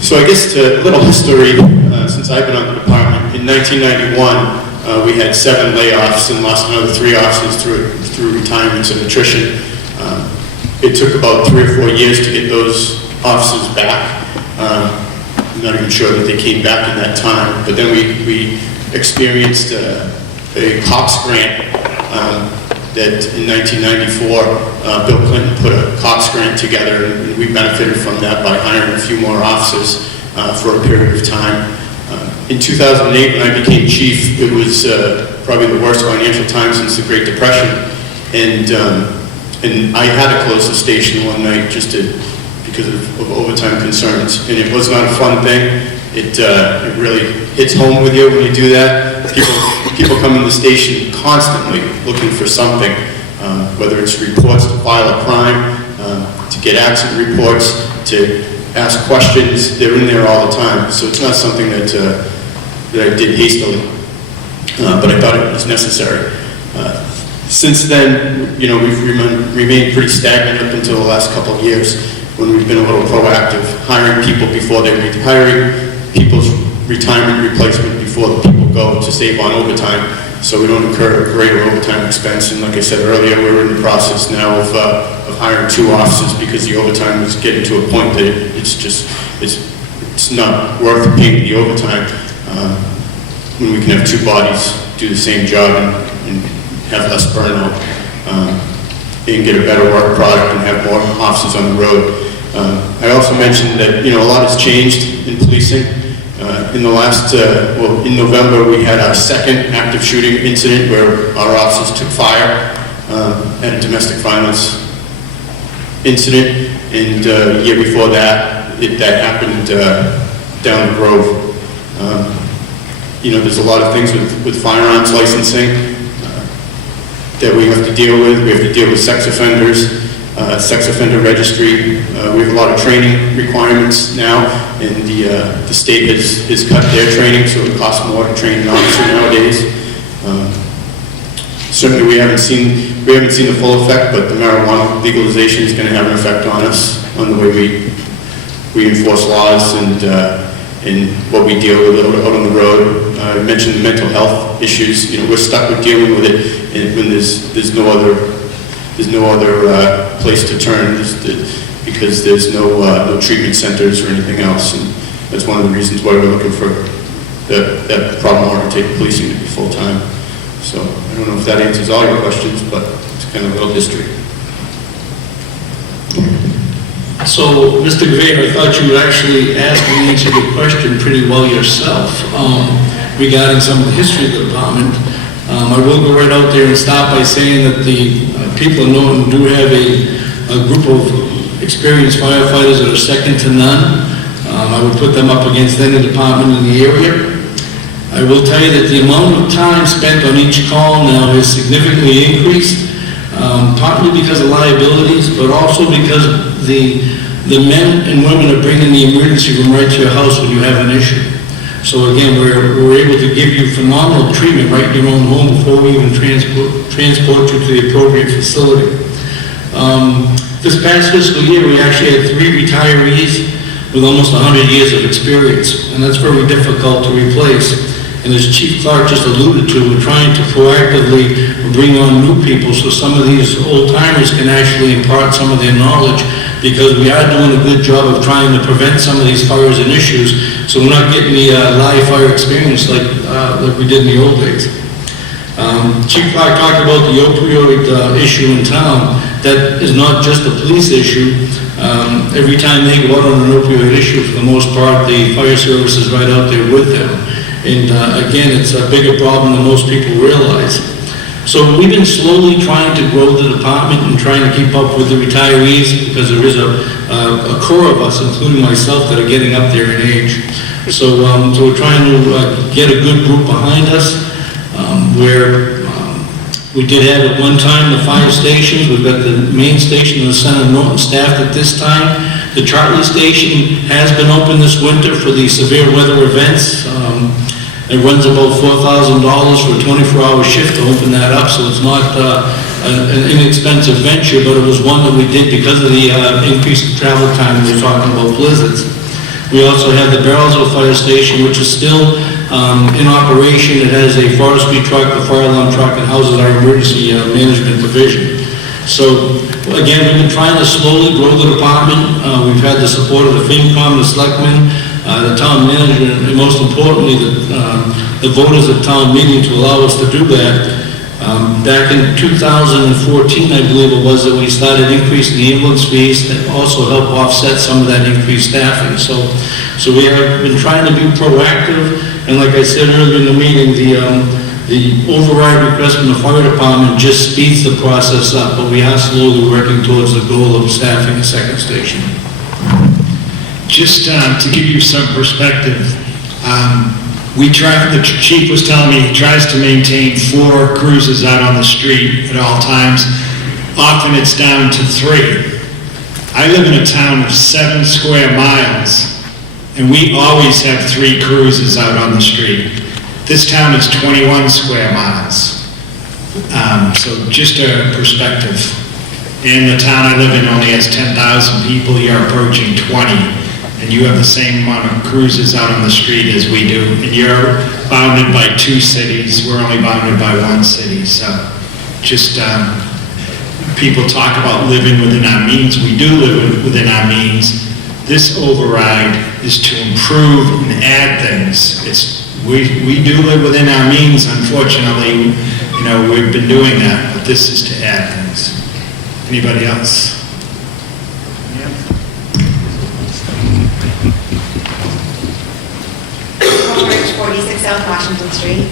So I guess a little history, since I've been on the department. In 1991, we had 7 layoffs and lost another 3 officers through retirements and attrition. It took about 3 or 4 years to get those officers back. I'm not even sure that they came back in that time, but then we experienced a COPS grant that in 1994, Bill Clinton put a COPS grant together, and we benefited from that by hiring a few more officers for a period of time. In 2008, when I became chief, it was probably the worst financial time since the Great Depression, and I had to close the station one night just because of overtime concerns, and it was not a fun thing. It really hits home with you when you do that. People come in the station constantly looking for something, whether it's reports to file a crime, to get accident reports, to ask questions. They're in there all the time, so it's not something that I did hastily, but I thought it was necessary. Since then, we've remained pretty stagnant up until the last couple of years, when we've been a little proactive, hiring people before they hiring people's retirement replacement before the people go to save on overtime, so we don't incur a greater overtime expense. And like I said earlier, we're in the process now of hiring 2 officers because the overtime is getting to a point that it's it's not worth paying the overtime when we can have two bodies do the same job and have less burnout, and get a better work product and have more officers on the road. I also mentioned that, a lot has changed in policing. In the last, in November, we had our second active shooting incident where our officers took fire at a domestic violence incident, and the year before that, that happened down the Grove. There's a lot of things with firearms licensing that we have to deal with. We have to deal with sex offenders, sex offender registry. We have a lot of training requirements now, and the state has cut their training, so it costs more to train an officer nowadays. Certainly, we haven't seen the full effect, but the marijuana legalization is going to have an effect on us, on the way we enforce laws and what we deal with out on the road. I mentioned the mental health issues. We're stuck with dealing with it, and when there's no other place to turn, because there's no treatment centers or anything else, and that's one of the reasons why we're looking for that problem-oriented policing to be full-time. So I don't know if that answers all your questions, but it's kind of a little history. So, Mr. Gray, I thought you actually asked and answered the question pretty well yourself regarding some of the history of the department. I will go right out there and start by saying that the people in Norton do have a group of experienced firefighters that are second to none. I would put them up against any department in the area. I will tell you that the amount of time spent on each call now has significantly increased, partly because of liabilities, but also because the men and women are bringing the emergency room right to your house when you have an issue. So again, we're able to give you phenomenal treatment right in your own home before we even transport you to the appropriate facility. This past fiscal year, we actually had 3 retirees with almost 100 years of experience, and that's very difficult to replace. And as Chief Clark just alluded to, we're trying to proactively bring on new people so some of these old-timers can actually impart some of their knowledge, because we are doing a good job of trying to prevent some of these fires and issues, so we're not getting the live fire experience like we did in the old days. Chief Clark talked about the opioid issue in town. That is not just a police issue. Every time they go out on an opioid issue, for the most part, the fire service is right out there with them. And again, it's a bigger problem than most people realize. So we've been slowly trying to grow the department and trying to keep up with the retirees, because there is a core of us, including myself, that are getting up there in age. So we're trying to get a good group behind us, where we did have at one time the fire stations. We've got the main station in the center of Norton staffed at this time. The Chartley station has been open this winter for the severe weather events. It runs about $4,000 for a 24-hour shift to open that up, so it's not an inexpensive venture, but it was one that we did because of the increased travel time. We were talking about blizzards. We also have the Barrelsville Fire Station, which is still in operation. It has a forestry truck, a fire alarm truck, and houses our emergency management division. So, again, we've been trying to slowly grow the department. We've had the support of the FinCom, the selectmen, the town manager, and most importantly, the voters at town meeting to allow us to do that. Back in 2014, I believe it was, that we started increasing the ambulance fees that also help offset some of that increased staffing. So we have been trying to be proactive, and like I said earlier in the meeting, the override request from the fire department just speeds the process up, but we are slowly working towards the goal of staffing a second station. Just to give you some perspective, the chief was telling me he tries to maintain 4 cruises out on the street at all times. Often it's down to 3. I live in a town of 7 square miles, and we always have 3 cruises out on the street. This town is 21 square miles. So just a perspective. And the town I live in only has 10,000 people. You're approaching 20. And you have the same amount of cruises out on the street as we do. And you're bounded by 2 cities. We're only bounded by 1 city. So just people talk about living within our means. We do live within our means. This override is to improve and add things. We do live within our means, unfortunately. You know, we've been doing that, but this is to add things. Anybody else? Rich, 46 South Washington Street.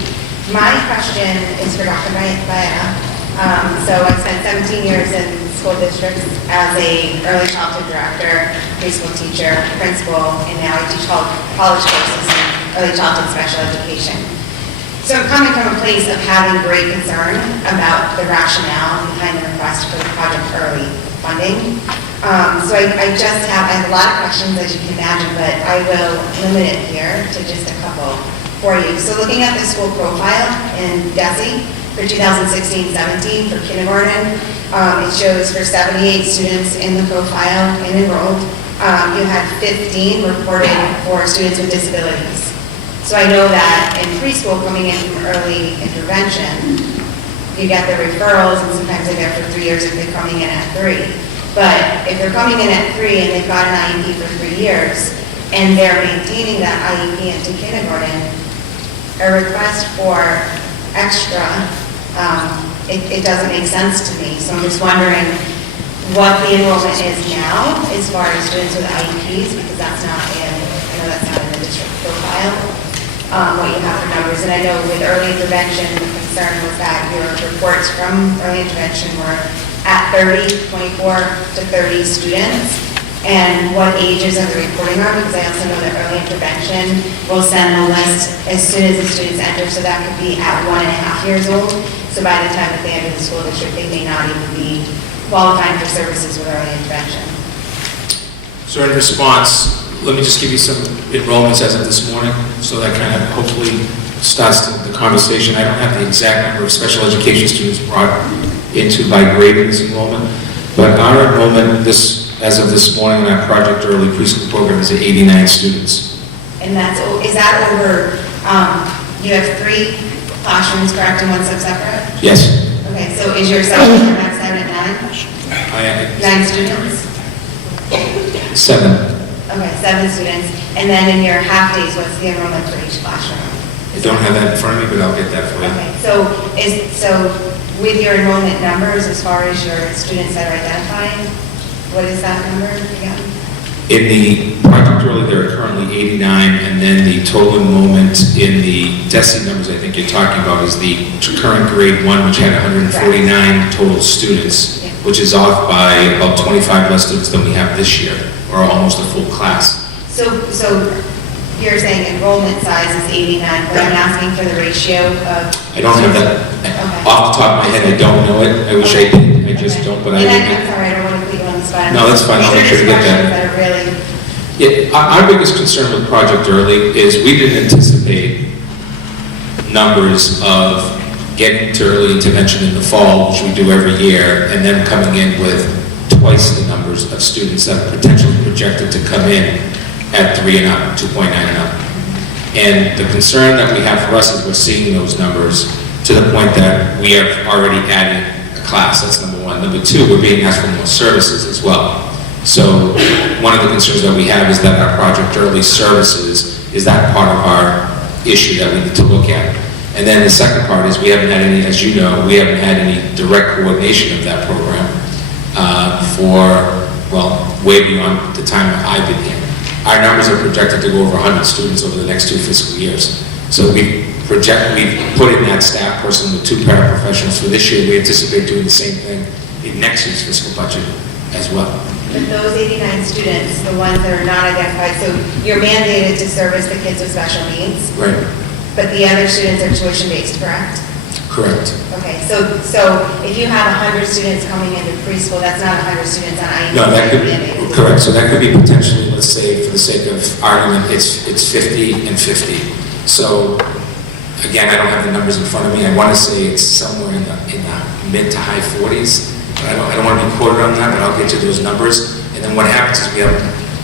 My question is for Dr. Baena. So I spent 17 years in school districts as a early childhood director, preschool teacher, principal, and now I teach college courses in early childhood special education. So I'm coming from a place of having great concern about the rationale behind the request for the Project Early funding. So I have a lot of questions, as you can imagine, but I will limit it here to just a couple for you. So looking at the school profile in DESE for 2016-17 for kindergarten, it shows for 78 students in the profile and enrolled, you had 15 reported for students with disabilities. So I know that in preschool, coming in from early intervention, you get the referrals, and sometimes they're there for 3 years if they're coming in at 3. But if they're coming in at 3 and they've got an IEP for 3 years, and they're maintaining that IEP into kindergarten, a request for extra, it doesn't make sense to me. So I'm just wondering what the enrollment is now as far as students with IEPs, because that's not in, I know that's not in the district profile, what you have for numbers. And I know with early intervention, the concern was that your reports from early intervention were at 24 to 30 students, and what ages are the reporting on, because I also know that early intervention will send a list as soon as the students enter, so that could be at 1.5 years old. So by the time that they enter the school district, they may not even be qualifying for services with early intervention. So in response, let me just give you some enrollments as of this morning, so that kind of hopefully starts the conversation. I don't have the exact number of special education students brought into by grading this enrollment, but our enrollment as of this morning in our Project Early preschool program is at 89 students. And is that over, you have 3 classrooms, correct, and 1 sub-separate? Yes. Okay, so is your section maxed out at 9? 9 students? 7. Okay, 7 students. And then in your half days, what's the enrollment for each classroom? I don't have that in front of me, but I'll get that for you. Okay, so with your enrollment numbers, as far as your students that are identifying, what is that number again? In the Project Early, there are currently 89, and then the total enrollment in the DESE numbers I think you're talking about is the current grade 1, which had 149 total students, which is off by about 25 less students than we have this year, or almost a full class. So you're saying enrollment size is 89, but I'm asking for the ratio of... I don't have that. Off the top of my head, I don't know it. I wish I did. I just don't, but I And would. I'm sorry, I don't want to put you on the spot. No, that's fine. I'll make sure to get that. These are just questions that are really... Yeah, our biggest concern with Project Early is we didn't anticipate numbers of getting to early intervention in the fall, which we do every year, and then coming in with twice the numbers of students that are potentially projected to come in at 3 and up, 2.9 and up. And the concern that we have for us is we're seeing those numbers to the point that we have already added a class. That's number 1. Number 2, we're being asked for more services as well. So one of the concerns that we have is that our Project Early services is that part of our issue that we need to look at. And then the second part is we haven't had any, as you know, we haven't had any direct coordination of that program way beyond the time that I've been here. Our numbers are projected to go over 100 students over the next 2 fiscal years. So we've put in that staff person with 2 paraprofessionals for this year. We anticipate doing the same thing in next year's fiscal budget as well. But those 89 students, the ones that are not identified, so you're mandated to service the kids with special needs, Right. but the other students are tuition-based, correct? Correct. Okay, so if you have 100 students coming into preschool, that's not 100 students on IEP. No, that could be, correct. So that could be potentially, let's say, for the sake of argument, it's 50 and 50. So, again, I don't have the numbers in front of me. I want to say it's somewhere in the mid to high 40s. I don't want to be quoted on that, but I'll get you those numbers. And then what happens is we have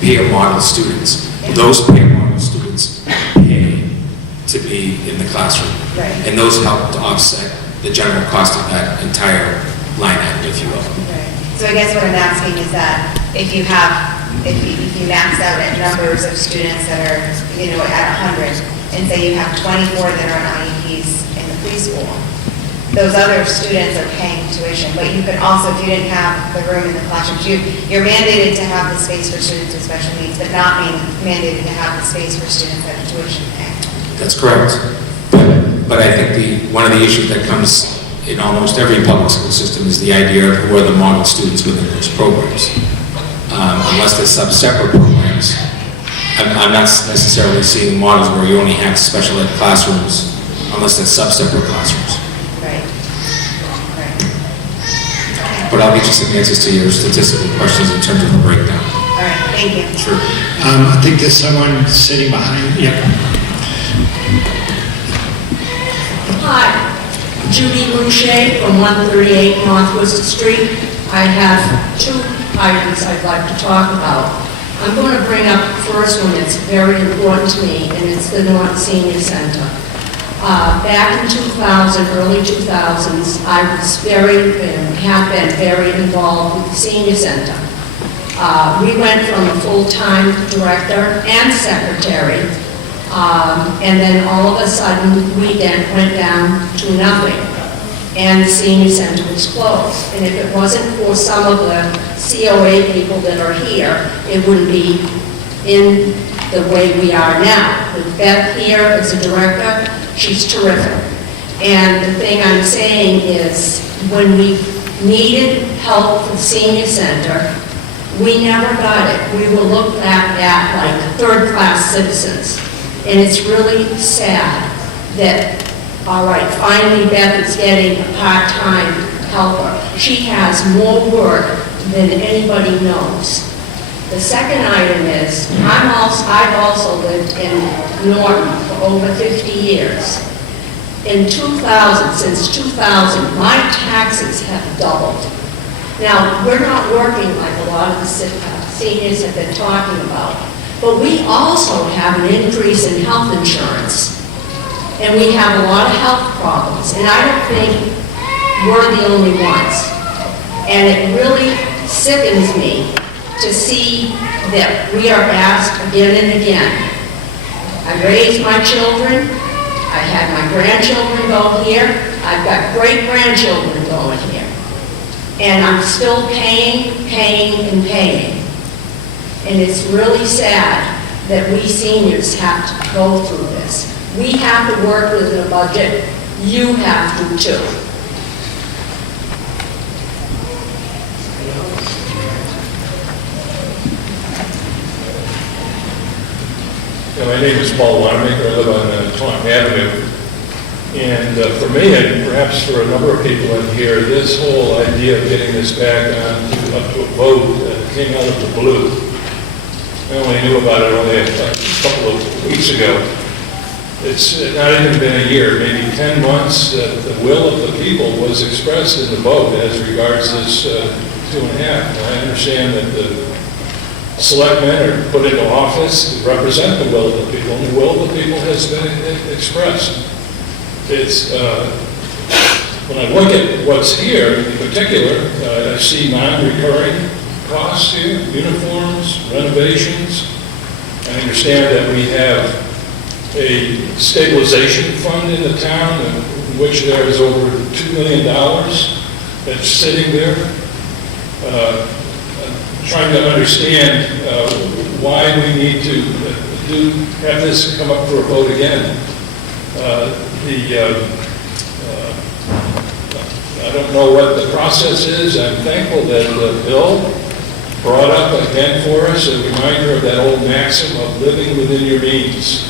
peer model students. Those peer model students pay to be in the classroom. Right. And those help to offset the general cost of that entire line item, if you will. Right. So I guess what I'm asking is that if you have if you max out at numbers of students that are, at 100, and say you have 24 that are on IEPs in the preschool, those other students are paying tuition, but you could also, if you didn't have the room in the classrooms, you're mandated to have the space for students with special needs, but not mandated to have the space for students that are tuition paying. That's correct. But I think one of the issues that comes in almost every public school system is the idea of who are the model students within those programs. Unless there's some separate programs, I'm not necessarily seeing models where you only have special ed classrooms, unless there's separate classrooms. Right. But I'll get you some answers to your statistical questions in terms of the breakdown. All right, thank you. Sure. I think there's someone sitting behind, yep. Hi, Judy Boucher from 138 North Wizard Street. I have two items I'd like to talk about. I'm going to bring up the first one that's very important to me, and it's the Norton Senior Center. Back in 2000, early 2000s, I was have been very involved with the Senior Center. We went from a full-time director and secretary, and then all of a sudden, we then went down to nothing, and the Senior Center was closed. And if it wasn't for some of the COA people that are here, it wouldn't be in the way we are now. With Beth here as a director, she's terrific. And the thing I'm saying is, when we needed help for the Senior Center, we never got it. We were looked at like third-class citizens. And it's really sad that, all right, finally Beth is getting a part-time helper. She has more work than anybody knows. The second item is, I've also lived in Norton for over 50 years. In 2000, since 2000, my taxes have doubled. Now, we're not working like a lot of the seniors have been talking about, but we also have an increase in health insurance. And we have a lot of health problems, and I don't think we're the only ones. And it really sickens me to see that we are asked again and again. I raised my children, I had my grandchildren go here, I've got great-grandchildren going here. And I'm still paying. And it's really sad that we seniors have to go through this. We have to work within a budget. You have to too. My name is Paul Wanamaker. I live on Taunton Avenue. And for me, and perhaps for a number of people in here, this whole idea of getting this back up to a vote came out of the blue. I only knew about it only a couple of weeks ago. It's not even been a year, maybe 10 months, that the will of the people was expressed in the vote as regards this 2.5. I understand that the selectmen are put into office to represent the will of the people, and the will of the people has been expressed. It's, when I look at what's here in particular, I see non-recurring costs here, uniforms, renovations. I understand that we have a stabilization fund in the town in which there is over $2 million that's sitting there. Trying to understand why we need to have this come up for a vote again. I don't know what the process is. I'm thankful that Bill brought up again for us a reminder of that old maxim of living within your means.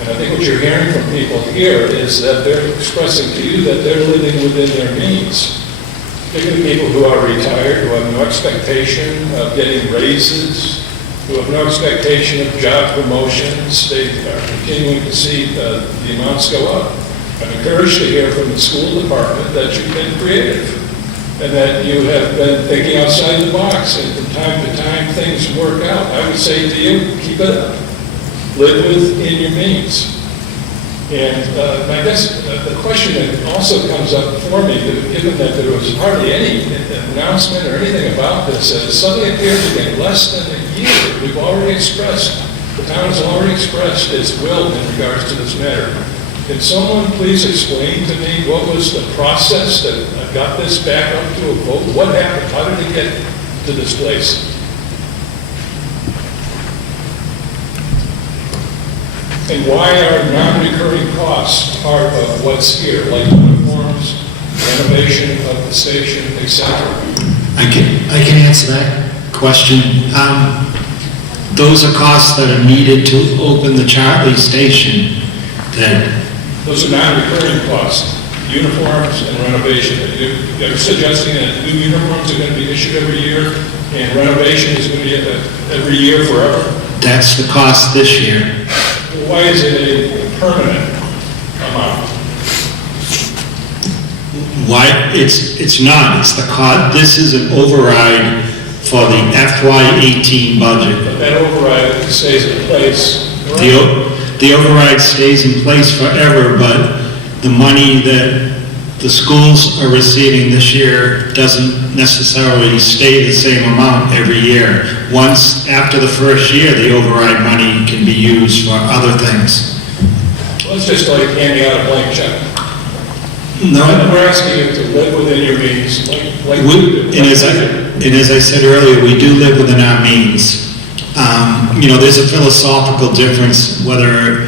And I think what you're hearing from people here is that they're expressing to you that they're living within their means. Particularly people who are retired, who have no expectation of getting raises, who have no expectation of job promotions. They are continuing to see the amounts go up. I'm encouraged to hear from the school department that you've been creative and that you have been thinking outside the box, and from time to time things work out. I would say to you, keep it up. Live within your means. And I guess the question that also comes up for me, given that there was hardly any announcement or anything about this, and it suddenly appears to be less than a We've already expressed, the town has already expressed its will in regards to this matter. Can someone please explain to me what was the process that got this back up to a vote? What happened? How did it get to this place? And why are non-recurring costs part of what's here, like uniforms, renovation of the station, etc.? I can answer that question. Those are costs that are needed to open the Charlie station that... Those are non-recurring costs, uniforms and renovation. You're suggesting that new uniforms are going to be issued every year and renovation is going to be every year forever? That's the cost this year. Why is it a permanent amount? Why, it's not, it's the cost, this is an override for the FY18 budget. But that override stays in place. The override stays in place forever, but the money that the schools are receiving this year doesn't necessarily stay the same amount every year. Once, after the first year, the override money can be used for other things. Well, it's just like handing out a blank check. No. We're asking you to live within your means. And as I said earlier, we do live within our means. There's a philosophical difference whether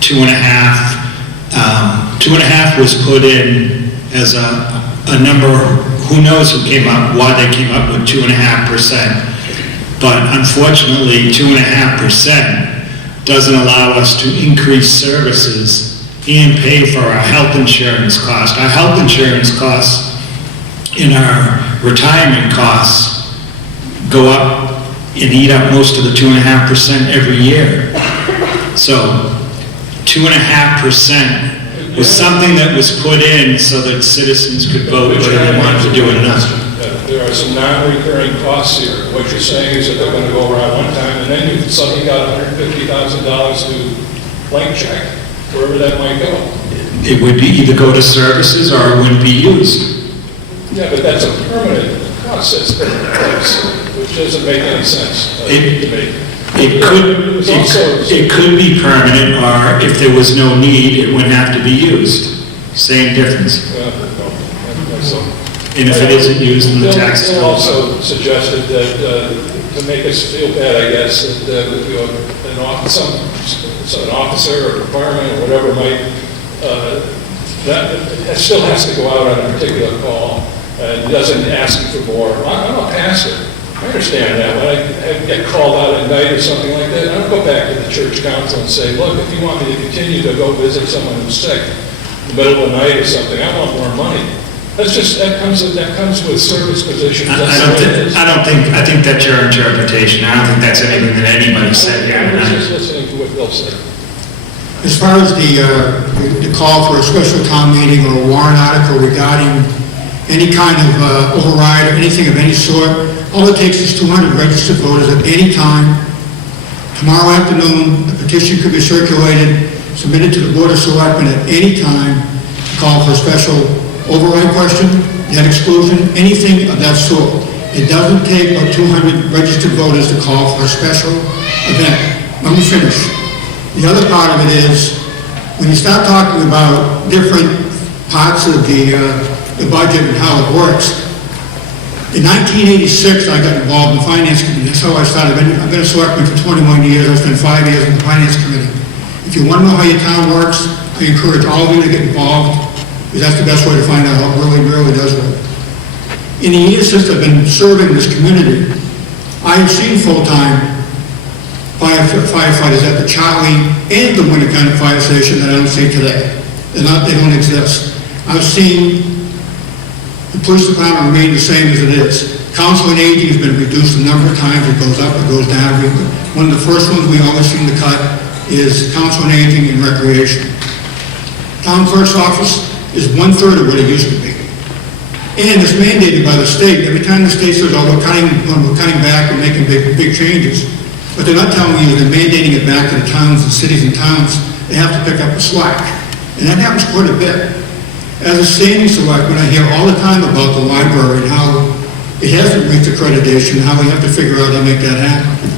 2.5 was put in as a number, who knows who came up, why they came up with 2.5%. But unfortunately, 2.5% doesn't allow us to increase services and pay for our health insurance cost. Our health insurance costs and our retirement costs go up and eat up most of the 2.5% every year. So 2.5% was something that was put in so that citizens could vote whether they wanted to do it or not. There are some non-recurring costs here. What you're saying is that they're going to go around one time, and then you've suddenly got $150,000 to blank check, wherever that might go. It would be either go to services or it wouldn't be used. Yeah, but that's a permanent process, which doesn't make any sense to me. It could be permanent, or if there was no need, it wouldn't have to be used. Same difference. And if it isn't used, then the tax is Bill also suggested that, to make us feel bad, I guess, that an officer or department or whatever might, that still has to go out on a particular call and doesn't ask you for more. I'm a pastor. I understand that. When I get called out at night or something like that, I don't go back to the church council and say, look, if you want me to continue to go visit someone who's sick in the middle of the night or something, I want more money. That comes with service positions. I think that's your interpretation. I don't think that's anything that anybody said here. I was just listening to what Bill said. As far as the call for a special town meeting or a warrant article regarding any kind of override or anything of any sort, all it takes is 200 registered voters at any time. Tomorrow afternoon, a petition could be circulated, submitted to the Board of Selectmen at any time, to call for a special override question, debt exclusion, anything of that sort. It doesn't take but 200 registered voters to call for a special event. Let me finish. The other part of it is, when you start talking about different parts of the budget and how it works, in 1986, I got involved in the Finance Committee. That's how I started. I've been a selectman for 21 years. I spent 5 years in the Finance Committee. If you want to know how your town works, I encourage all of you to get involved, because that's the best way to find out how it really does work. In the years since I've been serving this community, I have seen full-time firefighters at the Charlie and the Winnicott Fire Station that I don't see today. They don't exist. I've seen the police department remain the same as it is. Council on Aging has been reduced a number of times. It goes up, it goes down. One of the first ones we always seem to cut is Council on Aging and Recreation. Town clerk's office is 1/3 of what it used to be. And it's mandated by the state. Every time the state says, oh, we're cutting back, we're making big changes. But they're not telling you they're mandating it back to the towns and cities and towns. They have to pick up the slack. And that happens quite a bit. As a standing selectman, I hear all the time about the library and how it hasn't reached accreditation, how we have to figure out how to make that happen.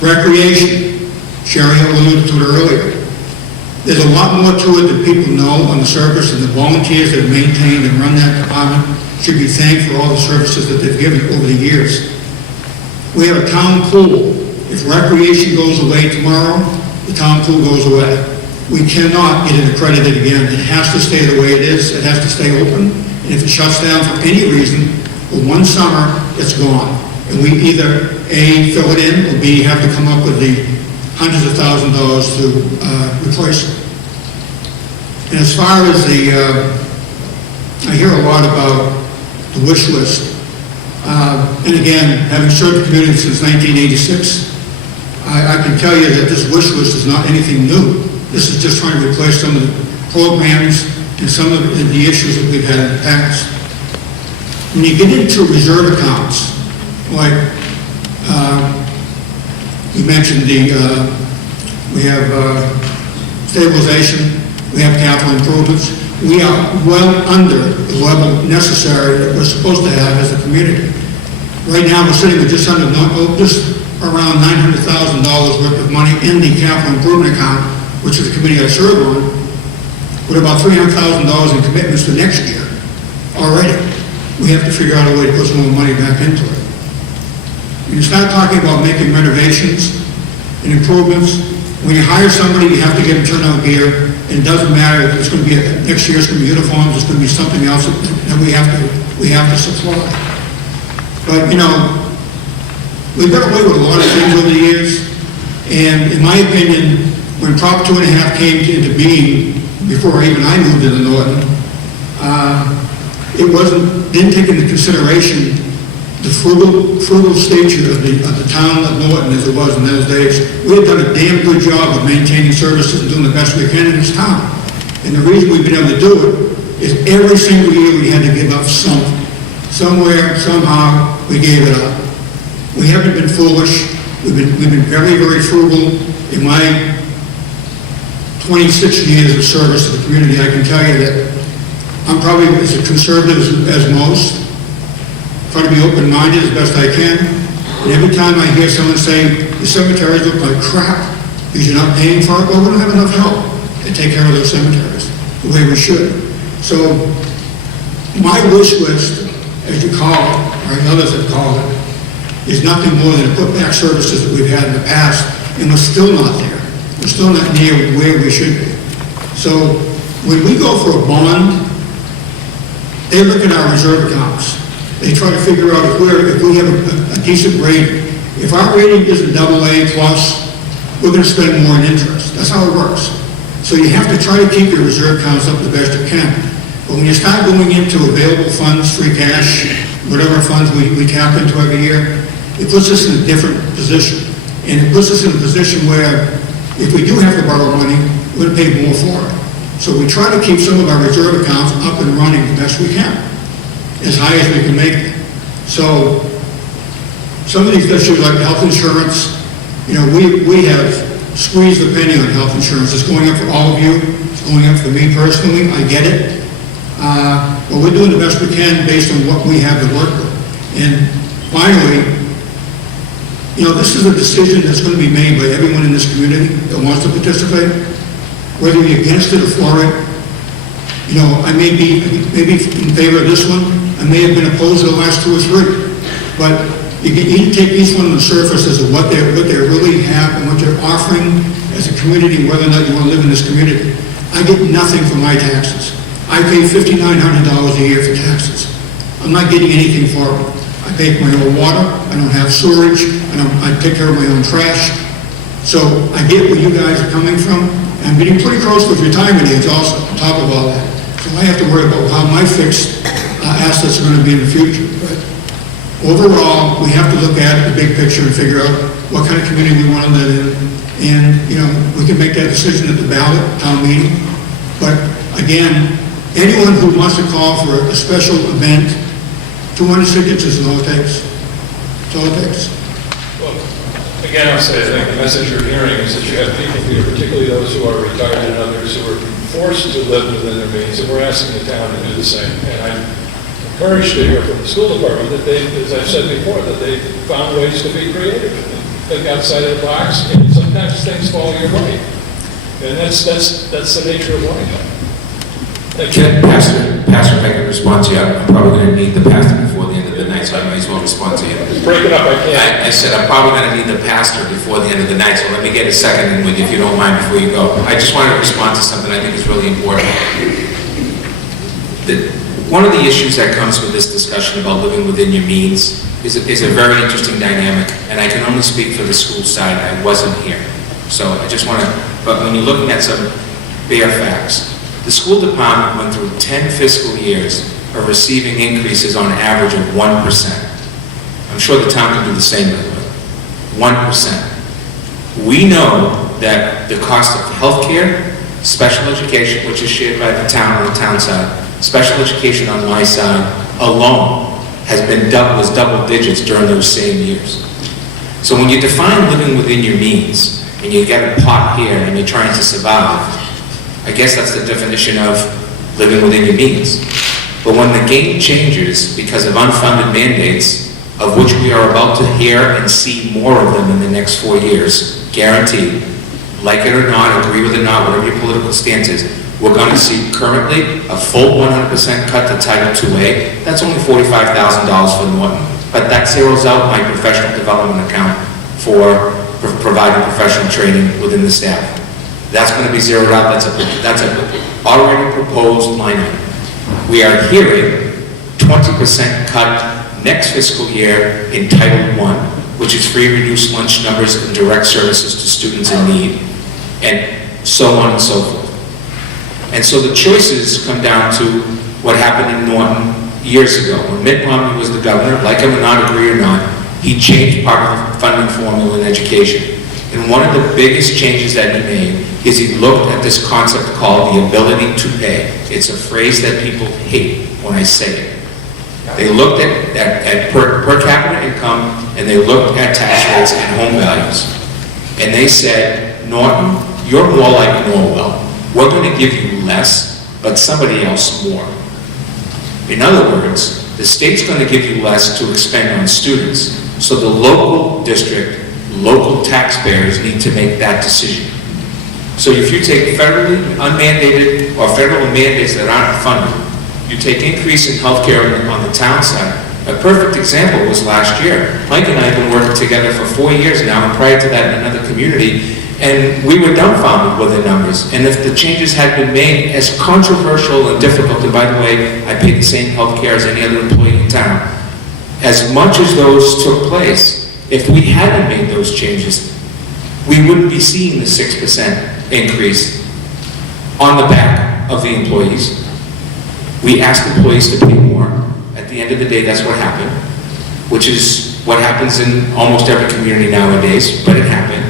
Recreation, Sherry alluded to it earlier. There's a lot more to it than people know on the surface, and the volunteers that maintain and run that department should be thanked for all the services that they've given over the years. We have a town pool. If recreation goes away tomorrow, the town pool goes away. We cannot get it accredited again. It has to stay the way it is. It has to stay open. And if it shuts down for any reason, for one summer, it's gone. And we either, A, fill it in, or B, have to come up with the hundreds of thousands of dollars to replace it. And as far as the, I hear a lot about the wish list. And again, having served the community since 1986, I can tell you that this wish list is not anything new. This is just trying to replace some of the programs and some of the issues that we've had in the past. When you get into reserve accounts, like you mentioned we have stabilization, we have capital improvements. We are well under the level necessary that we're supposed to have as a community. Right now, we're sitting with just around $900,000 worth of money in the capital improvement account, which is the committee I serve on, with about $300,000 in commitments for next year already. We have to figure out a way to put some more money back into it. When you start talking about making renovations and improvements, when you hire somebody, you have to get them turnout gear, and it doesn't matter if it's going to be, next year it's going to be uniforms, it's going to be something else that we have to supply. But, you know, we've got away with a lot of things over the years, and in my opinion, when Prop 2.5 came into being, before even I moved into Norton, didn't take into consideration the frugal stature of the town of Norton as it was in those days. We have done a damn good job of maintaining services and doing the best we can in this town. And the reason we've been able to do it is every single year we had to give up something. Somewhere, somehow, we gave it up. We haven't been foolish. We've been very, very frugal. In my 26 years of service to the community, I can tell you that I'm probably as conservative as most. Try to be open-minded as best I can. And every time I hear someone say, the cemeteries look like crap because you're not paying for it, well, we don't have enough help to take care of those cemeteries the way we should. So my wish list, as you call it, or others have called it, is nothing more than to put back services that we've had in the past, and we're still not there. We're still not near where we should be. So when we go for a bond, they look at our reserve accounts. They try to figure out if we have a decent rating. If our rating isn't AA+, we're going to spend more in interest. That's how it works. So you have to try to keep your reserve accounts up the best you can. But when you start going into available funds, free cash, whatever funds we tap into every year, it puts us in a different position. And it puts us in a position where if we do have to borrow money, we're going to pay more for it. So we try to keep some of our reserve accounts up and running the best we can, as high as we can make it. So some of these issues like health insurance, you know, we have squeezed the penny on health insurance. It's going up for all of you. It's going up for me personally. I get it. But we're doing the best we can based on what we have to work with. And finally, you know, this is a decision that's going to be made by everyone in this community that wants to participate, whether you're against it or for it. You know, I may be maybe in favor of this one. I may have been opposed to the last 2 or 3. But you can take each one on the surface as to what they really have and what they're offering as a community, whether or not you want to live in this community. I get nothing for my taxes. I pay $5,900 a year for taxes. I'm not getting anything for it. I pay for my own water. I don't have sewerage. I take care of my own trash. So I get where you guys are coming from. I'm getting pretty close to retirement age also, on top of all that. So I have to worry about how my fixed assets are going to be in the future. But overall, we have to look at the big picture and figure out what kind of community we want to live in. And, you know, we can make that decision at the ballot, town meeting. But again, anyone who wants to call for a special event, 200 signatures is all it takes. That's all it takes. Well, again, I'll say, I think the message you're hearing is that you have people here, particularly those who are retired and others who are forced to live within their means, and we're asking the town to do the same. And I'm encouraged to hear from the school department that they, as I've said before, that they found ways to be creative. think outside of the box, and sometimes things fall your way. And that's the nature of life. Thank you. Pastor, if I can respond to you, I'm probably going to need the pastor before the end of the night, so I might as well respond to you. Just break it up, I can't. I said I'm probably going to need the pastor before the end of the night, so let me get a second in with you, if you don't mind, before you go. I just wanted to respond to something I think is really important. One of the issues that comes with this discussion about living within your means is a very interesting dynamic, and I can only speak for the school side. I wasn't here. So I just want to, but when you're looking at some bare facts, the school department went through 10 fiscal years of receiving increases on average of 1%. I'm sure the town can do the same, by the way. 1%. We know that the cost of healthcare, special education, which is shared by the town on the town side, special education on my side alone was double digits during those same years. So when you define living within your means, and you get a pot here and you're trying to survive, I guess that's the definition of living within your means. But when the game changes because of unfunded mandates, of which we are about to hear and see more of them in the next 4 years, guaranteed, like it or not, agree with it or not, whatever your political stance is, we're going to see currently a full 100% cut to Title IIA. That's only $45,000 for Norton, but that zeroes out my professional development account for providing professional training within the staff. That's going to be zeroed out. That's a already proposed line item. We are hearing 20% cut next fiscal year in Title I, which is free reduced lunch numbers and direct services to students in need, and so on and so forth. And so the choices come down to what happened in Norton years ago. When Mitt Romney was the governor, like him or not, agree or not, he changed part of the funding formula in education. And one of the biggest changes that he made is he looked at this concept called the ability to pay. It's a phrase that people hate when I say it. They looked at per capita income, and they looked at tax rates and home values. And they said, Norton, you're more like Norwell. We're going to give you less, but somebody else more. In other words, the state's going to give you less to expend on students, so the local district, local taxpayers need to make that decision. So if you take federally unmandated or federal mandates that aren't funded, you take increase in healthcare on the town side. A perfect example was last year. Mike and I have been working together for 4 years now, and prior to that in another community, and we were dumbfounded with the numbers. And if the changes had been made, as controversial and difficult, and by the way, I pay the same health care as any other employee in town, as much as those took place, if we hadn't made those changes, we wouldn't be seeing the 6% increase on the back of the employees. We asked employees to pay more. At the end of the day, that's what happened, which is what happens in almost every community nowadays, but it happened.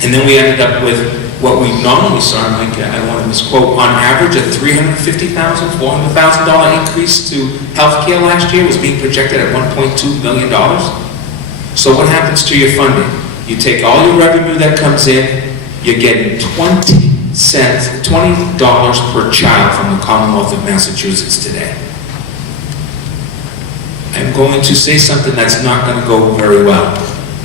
And then we ended up with what we normally saw, like I don't want to misquote, on average a $350,000, $400,000 increase to health care last year was being projected at $1.2 billion. So what happens to your funding? You take all your revenue that comes in, you're getting $20 per child from the Commonwealth of Massachusetts today. I'm going to say something that's not going to go very well.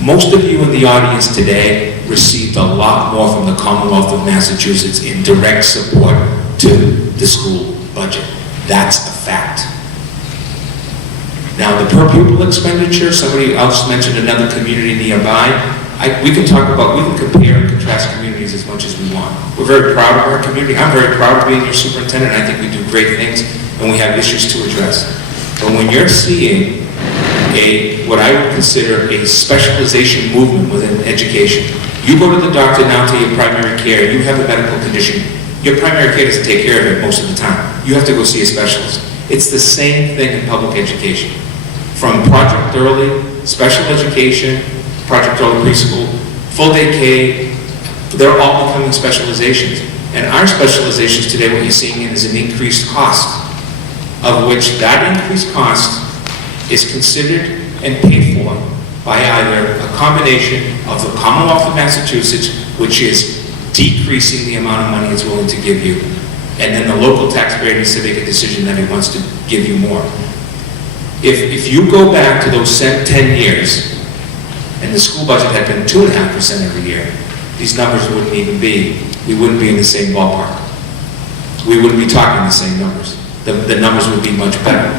Most of you in the audience today received a lot more from the Commonwealth of Massachusetts in direct support to the school budget. That's a fact. Now, the per pupil expenditure, somebody else mentioned another community nearby. We can compare and contrast communities as much as we want. We're very proud of our community. I'm very proud of being your superintendent. I think we do great things, and we have issues to address. But when you're seeing what I would consider a specialization movement within education, you go to the doctor now to your primary care, you have a medical condition, your primary care doesn't take care of it most of the time. You have to go see a specialist. It's the same thing in public education. From Project Early, special education, Project Early preschool, full day K, they're all becoming specializations. And our specializations today, what you're seeing is an increased cost, of which that increased cost is considered and paid for by either a combination of the Commonwealth of Massachusetts, which is decreasing the amount of money it's willing to give you, and then the local taxpayer needs to make a decision that he wants to give you more. If you go back to those 10 years, and the school budget had been 2.5% every year, these numbers wouldn't even be, we wouldn't be in the same ballpark. We wouldn't be talking the same numbers. The numbers would be much better.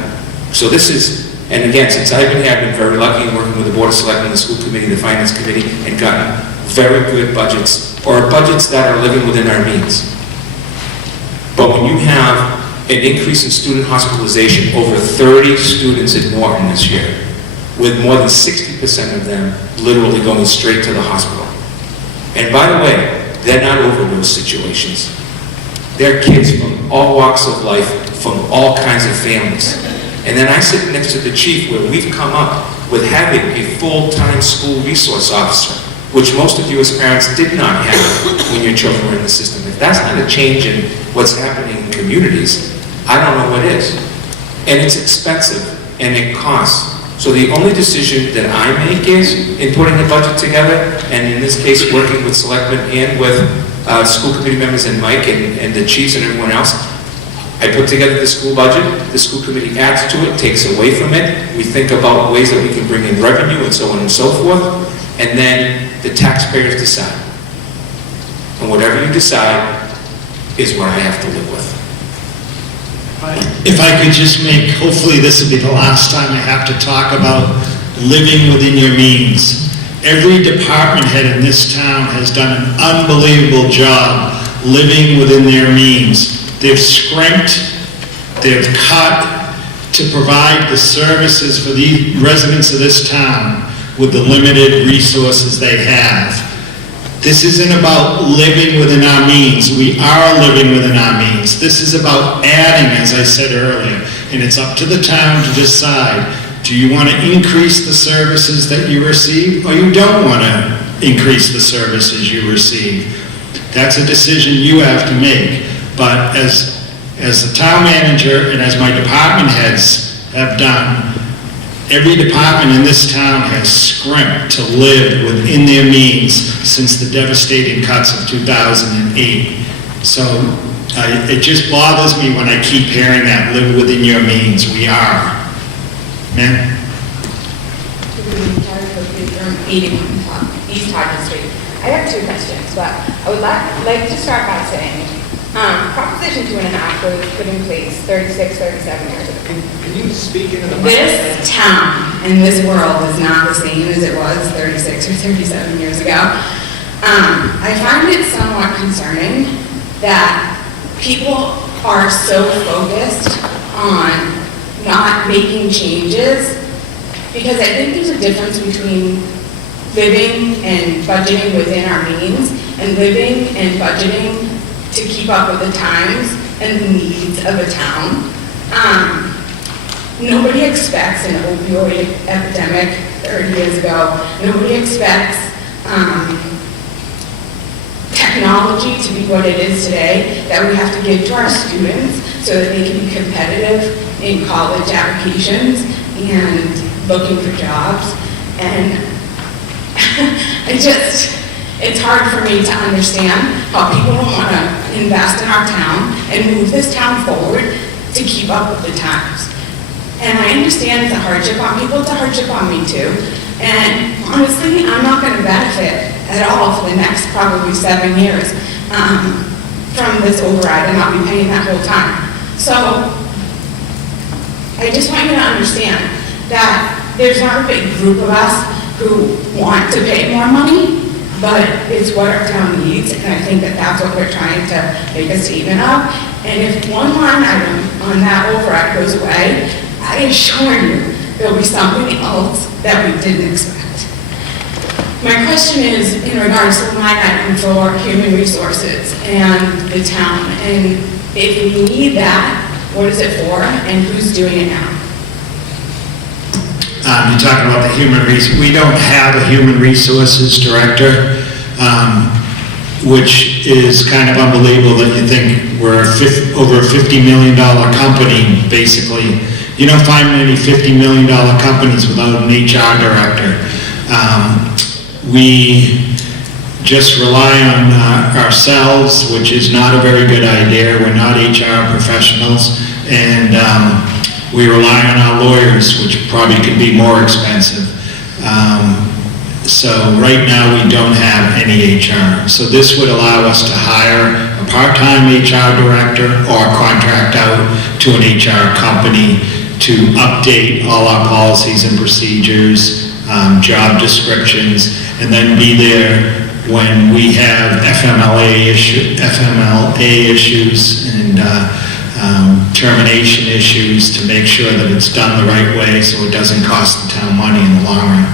So this is, and again, since I've been here, I've been very lucky in working with the Board of Selectmen, the school committee, the finance committee, and gotten very good budgets, or budgets that are living within our means. But when you have an increase in student hospitalization, over 30 students in Norton this year, with more than 60% of them literally going straight to the hospital. And by the way, they're not overdose situations. They're kids from all walks of life, from all kinds of families. And then I sit next to the chief where we've come up with having a full-time school resource officer, which most of you as parents did not have when your children were in the system. If that's not a change in what's happening in communities, I don't know what is. And it's expensive, and it costs. So the only decision that I make is, in putting a budget together, and in this case, working with selectmen and with school committee members and Mike and the chiefs and everyone else, I put together the school budget, the school committee adds to it, takes away from it, we think about ways that we can bring in revenue and so on and so forth, and then the taxpayers decide. And whatever you decide is what I have to live with. If I could just make, hopefully this will be the last time I have to talk about living within your means. Every department head in this town has done an unbelievable job living within their means. They've scrimped, they've cut to provide the services for the residents of this town with the limited resources they have. This isn't about living within our means. We are living within our means. This is about adding, as I said earlier, and it's up to the town to decide, do you want to increase the services that you receive, or you don't want to increase the services you receive? That's a decision you have to make. But as the town manager and as my department heads have done, every department in this town has scrimped to live within their means since the devastating cuts of 2008. So it just bothers me when I keep hearing that, live within your means. We are. Ma'am? East Hodgson Street. I have two questions, but I would like to start by saying, Proposition 2.5 was put in place 36, 37 years ago. Can you speak into the This town and this world is not the same as it was 36 or 37 years ago. I find it somewhat concerning that people are so focused on not making changes, because I think there's a difference between living and budgeting within our means and living and budgeting to keep up with the times and the needs of a town. Nobody expects an opioid epidemic 30 years ago. Nobody expects technology to be what it is today, that we have to give to our students so that they can be competitive in college applications and looking for jobs. And it's hard for me to understand how people don't want to invest in our town and move this town forward to keep up with the times. And I understand it's a hardship on people, it's a hardship on me too. And honestly, I'm not going to benefit at all for the next probably 7 years from this override, and I'll be paying that whole time. So I just want you to understand that there's not a big group of us who want to pay more money, but it's what our town needs, and I think that that's what we're trying to make a statement of. And if one line item on that override goes away, I assure you, there'll be something else that we didn't expect. My question is in regards to the line item for human resources and the town, and if we need that, what is it for, and who's doing it now? You're talking about the we don't have a human resources director, which is kind of unbelievable that you think we're over a $50 million company, basically. You don't find many $50 million companies without an HR director. We just rely on ourselves, which is not a very good idea. We're not HR professionals, and we rely on our lawyers, which probably could be more expensive. So right now, we don't have any HR. So this would allow us to hire a part-time HR director or contract out to an HR company to update all our policies and procedures, job descriptions, and then be there when we have FMLA issues and termination issues to make sure that it's done the right way so it doesn't cost the town money in the long run.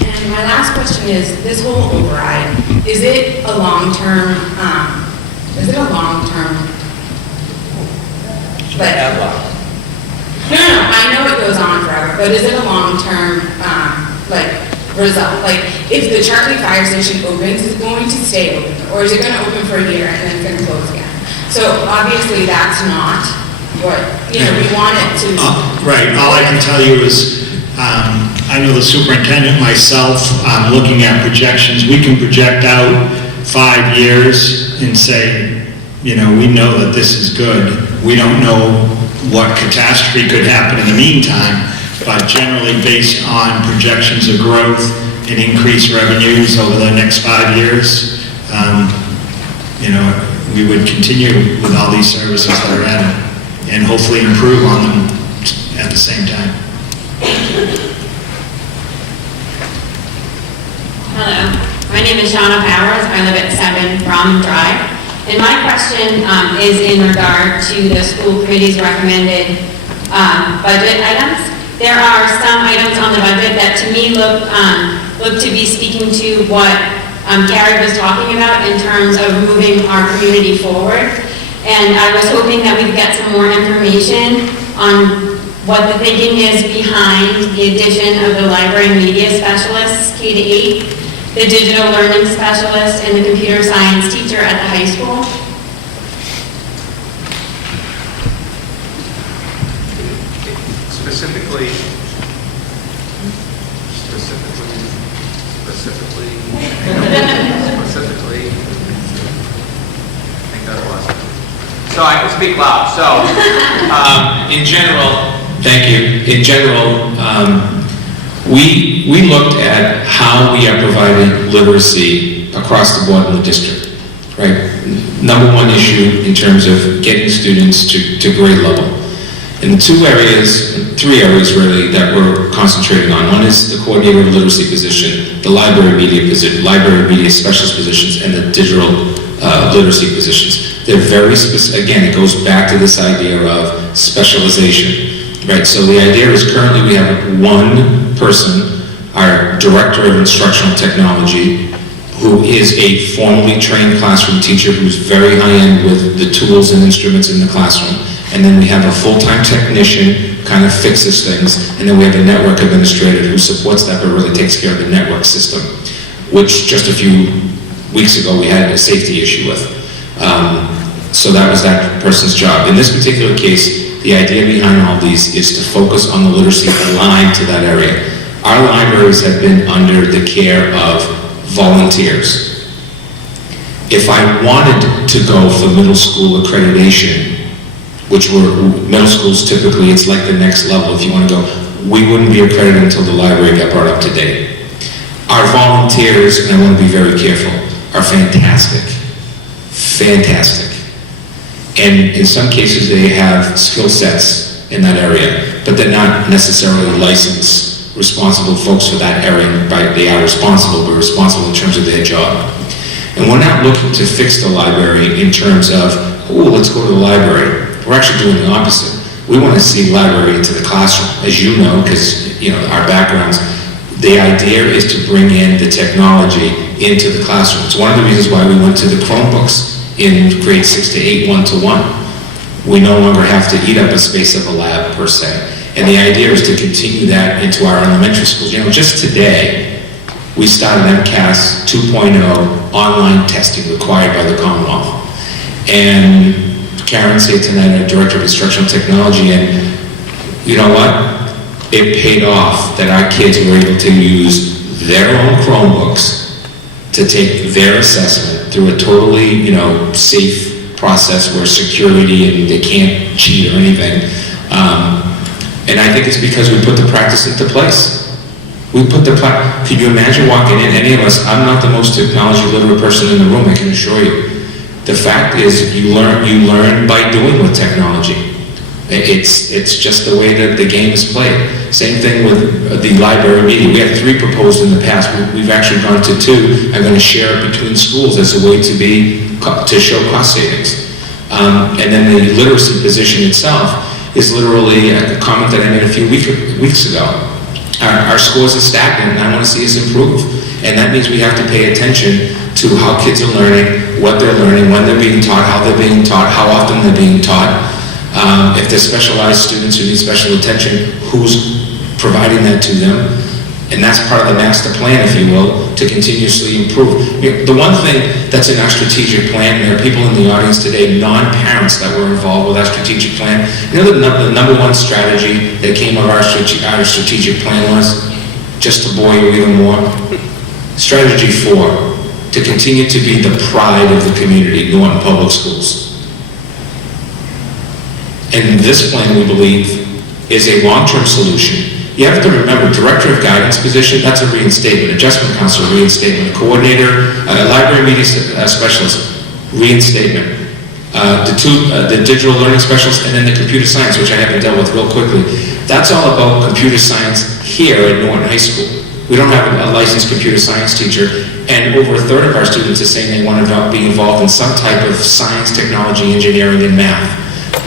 And my last question is, this whole override, is it a long-term, like, no, I know it goes on forever, but is it a long-term, result? Like, if the Chartley Fire Station opens, is it going to stay open? Or is it going to open for a year and then it's going to close again? So obviously that's not what, we want it to. Right, all I can tell you is, I know the superintendent, myself, looking at projections, we can project out 5 years and say, we know that this is good. We don't know what catastrophe could happen in the meantime, but generally based on projections of growth and increased revenues over the next 5 years, we would continue with all these services that are added and hopefully improve on them at the same time. Hello, my name is Shauna Powers. I live at 7 Brom Drive. And my question is in regard to the school committee's recommended budget items. There are some items on the budget that to me look to be speaking to what Gary was talking about in terms of moving our community forward. And I was hoping that we could get some more information on what the thinking is behind the addition of the library media specialists, K-8, the digital learning specialist, and the computer science teacher at the high school. Specifically, I think that was. So I can speak loud. So, in general, thank you. In general, we looked at how we are providing literacy across the board in the district, right? Number one issue in terms of getting students to grade level. And three areas really that we're concentrating on. One is the coordinator of literacy position, the library media specialist positions, and the digital literacy positions. They're very specific. Again, it goes back to this idea of specialization, right? So the idea is currently we have one person, our director of instructional technology, who is a formally trained classroom teacher who's very high-end with the tools and instruments in the classroom. And then we have a full-time technician, kind of fixes things, and then we have a network administrator who supports that but really takes care of the network system, which just a few weeks ago we had a safety issue with. So that was that person's job. In this particular case, the idea behind all these is to focus on the literacy aligned to that area. Our libraries have been under the care of volunteers. If I wanted to go for middle school accreditation, which middle schools typically, it's like the next level if you want to go, we wouldn't be accredited until the library got brought up to date. Our volunteers, and I want to be very careful, are fantastic. Fantastic. And in some cases they have skill sets in that area, but they're not necessarily licensed, responsible folks for that area. They are responsible, but responsible in terms of their job. And we're not looking to fix the library in terms of, oh, let's go to the library. We're actually doing the opposite. We want to see library into the classroom, as you know, because our backgrounds. The idea is to bring in the technology into the classroom. It's one of the reasons why we went to the Chromebooks in grade 6 to 8, 1-to-1. We no longer have to eat up a space of a lab per se. And the idea is to continue that into our elementary schools. Just today, we started MCAS 2.0 online testing required by the Commonwealth. And Karen's here tonight, our Director of Instructional Technology, and you know what? It paid off that our kids were able to use their own Chromebooks to take their assessment through a totally, safe process where security and they can't cheat or anything. And I think it's because we put the practice into place. We put the, can you imagine walking in, any of us, I'm not the most technology literate person in the room, I can assure you. The fact is, you learn by doing with technology. It's just the way that the game is played. Same thing with the library media. We had 3 proposed in the past. We've actually gone to 2. I'm going to share it between schools as a way to show cost savings. And then the literacy position itself is literally a comment that I made a few weeks ago. Our scores are stagnant, and I want to see us improve. And that means we have to pay attention to how kids are learning, what they're learning, when they're being taught, how they're being taught, how often they're being taught. If they're specialized students who need special attention, who's providing that to them? And that's part of the master plan, if you will, to continuously improve. The one thing that's in our strategic plan, and there are people in the audience today, non-parents that were involved with our strategic plan. You know, the number one strategy that came of our strategic plan was, just to bore you even more, strategy 4, to continue to be the pride of the community, Norton Public Schools. And this plan, we believe, is a long-term solution. You have to remember, director of guidance position, that's a reinstatement. Adjustment counselor, reinstatement. Coordinator, library media specialist, reinstatement. The digital learning specialist, and then the computer science, which I haven't dealt with real quickly. That's all about computer science here at Norton High School. We don't have a licensed computer science teacher, and over a third of our students are saying they want to be involved in some type of science, technology, engineering, and math.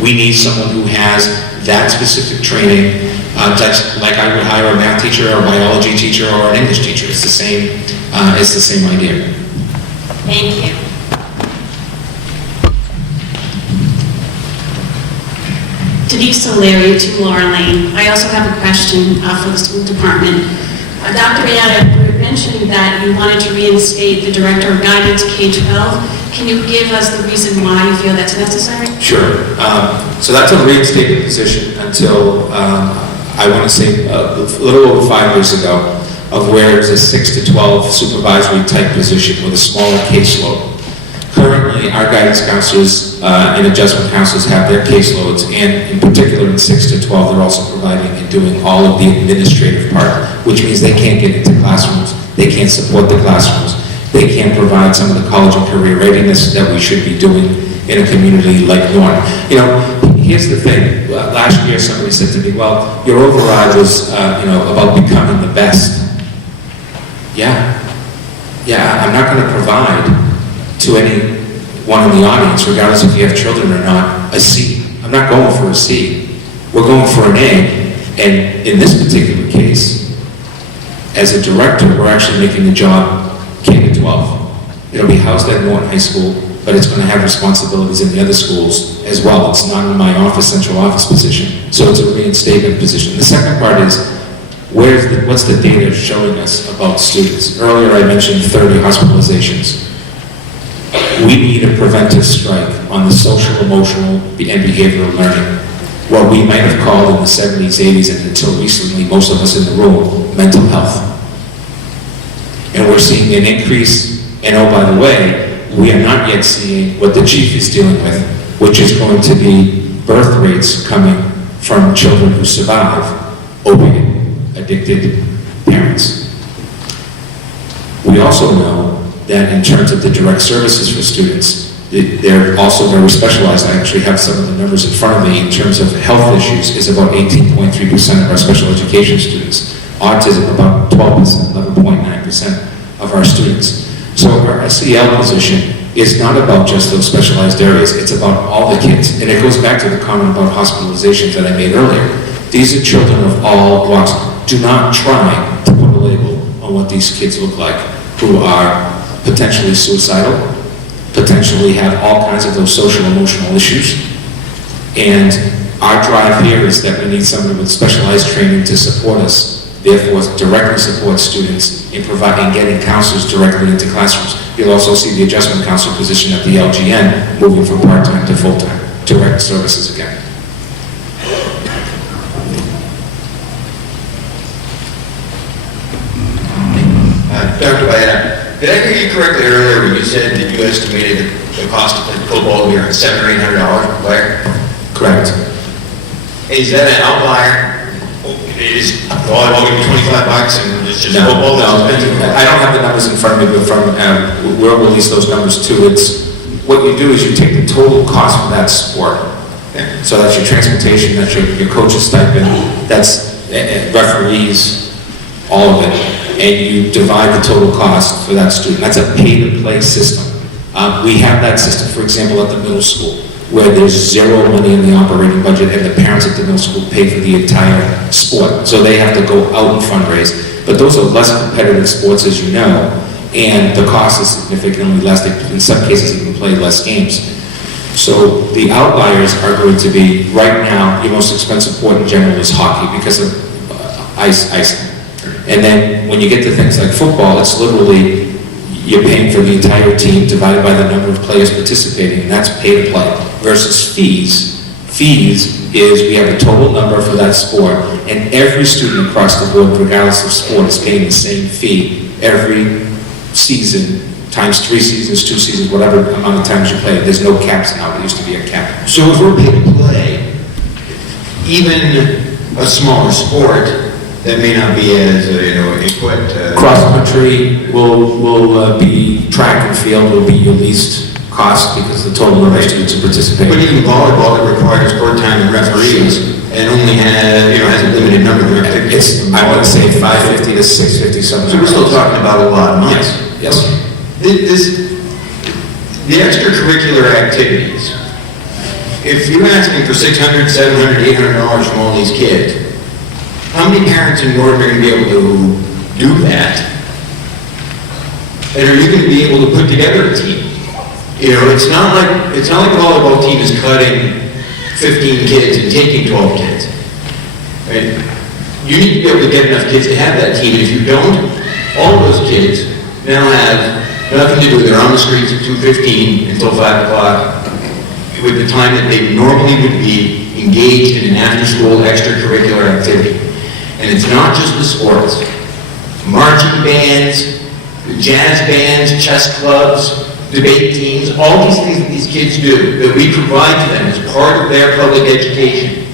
We need someone who has that specific training. That's like I would hire a math teacher or a biology teacher or an English teacher. It's the same idea. Thank you. Denise O'Leary, 2 Laura Lane. I also have a question for the school department. Dr. Riata, you mentioned that you wanted to reinstate the director of guidance K-12. Can you give us the reason why you feel that's necessary? Sure. So that's a reinstated position until, I want to say, a little over 5 years ago, of where it's a 6 to 12 supervisory type position with a smaller caseload. Currently, our guidance counselors and adjustment counselors have their caseloads, and in particular in 6 to 12, they're also providing and doing all of the administrative part, which means they can't get into classrooms, they can't support the classrooms, they can't provide some of the college and career readiness that we should be doing in a community like Norton. You know, here's the thing. Last year, somebody said to me, well, your override was, about becoming the best. Yeah, I'm not going to provide to anyone in the audience, regardless if you have children or not, a C. I'm not going for a C. We're going for an A. And in this particular case, as a director, we're actually making the job K-12. It'll be housed at Norton High School, but it's going to have responsibilities in the other schools as well. It's not in my central office position, so it's a reinstatement position. The second part is, what's the data showing us about students? Earlier I mentioned 30 hospitalizations. We need a preventive strike on the social, emotional, and behavioral learning. What we might have called in the 70s, 80s, and until recently, most of us in the room, mental health. And we're seeing an increase, and oh, by the way, we are not yet seeing what the chief is dealing with, which is going to be birth rates coming from children who survive opiate-addicted parents. We also know that in terms of the direct services for students, they're also very specialized. I actually have some of the numbers in front of me in terms of health issues is about 18.3% of our special education students. Autism about 12%, 11.9% of our students. So our SEL position is not about just those specialized areas, it's about all the kids. And it goes back to the comment about hospitalizations that I made earlier. These are children of all walks. Do not try to put a label on what these kids look like, who are potentially suicidal, potentially have all kinds of those social emotional issues. And our drive here is that we need somebody with specialized training to support us, therefore directly support students in providing getting counselors directly into classrooms. You'll also see the adjustment counselor position at the LGN moving from part-time to full-time, direct services again. Dr. Bayana, did I hear you correctly earlier when you said that you estimated the cost of the football here at $700 or $800 per player? Correct. Is that an outlier? Is volleyball going to be $25 and It's just No, football no, that's expensive? I don't have the numbers in front of me, but we'll release those numbers too. What you do is you take the total cost for that sport. So that's your transportation, that's your coach's stipend, that's referees, all of it. And you divide the total cost for that student. That's a pay-to-play system. We have that system, for example, at the middle school, where there's zero money in the operating budget and the parents at the middle school pay for the entire sport. So they have to go out and fundraise. But those are less competitive sports, as you know, and the cost is significantly less. They, in some cases, even play less games. So the outliers are going to be, right now, your most expensive sport in general is hockey because of icing. And then when you get to things like football, it's literally, you're paying for the entire team divided by the number of players participating, and that's pay to play. Versus fees. Fees is we have a total number for that sport, and every student across the board, regardless of sport, is paying the same fee every season, times 3 seasons, 2 seasons, whatever amount of times you play. There's no caps now. There used to be a cap. So if we're paid to play, even a smaller sport that may not be as, equipped. Cross-country will be, track and field will be your least cost because the total number of students who participate. But even volleyball that requires court time and referees and only has a limited number of It's, I would say 550 to 650 something. So we're still talking about a lot of money. Yes. The extracurricular activities, if you're asking for $600, $700, $800 from all these kids, how many parents in Norton are going to be able to do that? And are you going to be able to put together a team? It's not like the volleyball team is cutting 15 kids and taking 12 kids. Right? You need to be able to get enough kids to have that team. If you don't, all those kids now have nothing to do. They're on the streets at 2:15 until 5 o'clock with the time that they normally would be engaged in an after-school extracurricular activity. And it's not just the sports. Marching bands, jazz bands, chess clubs, debate teams, all these things that these kids do that we provide to them as part of their public education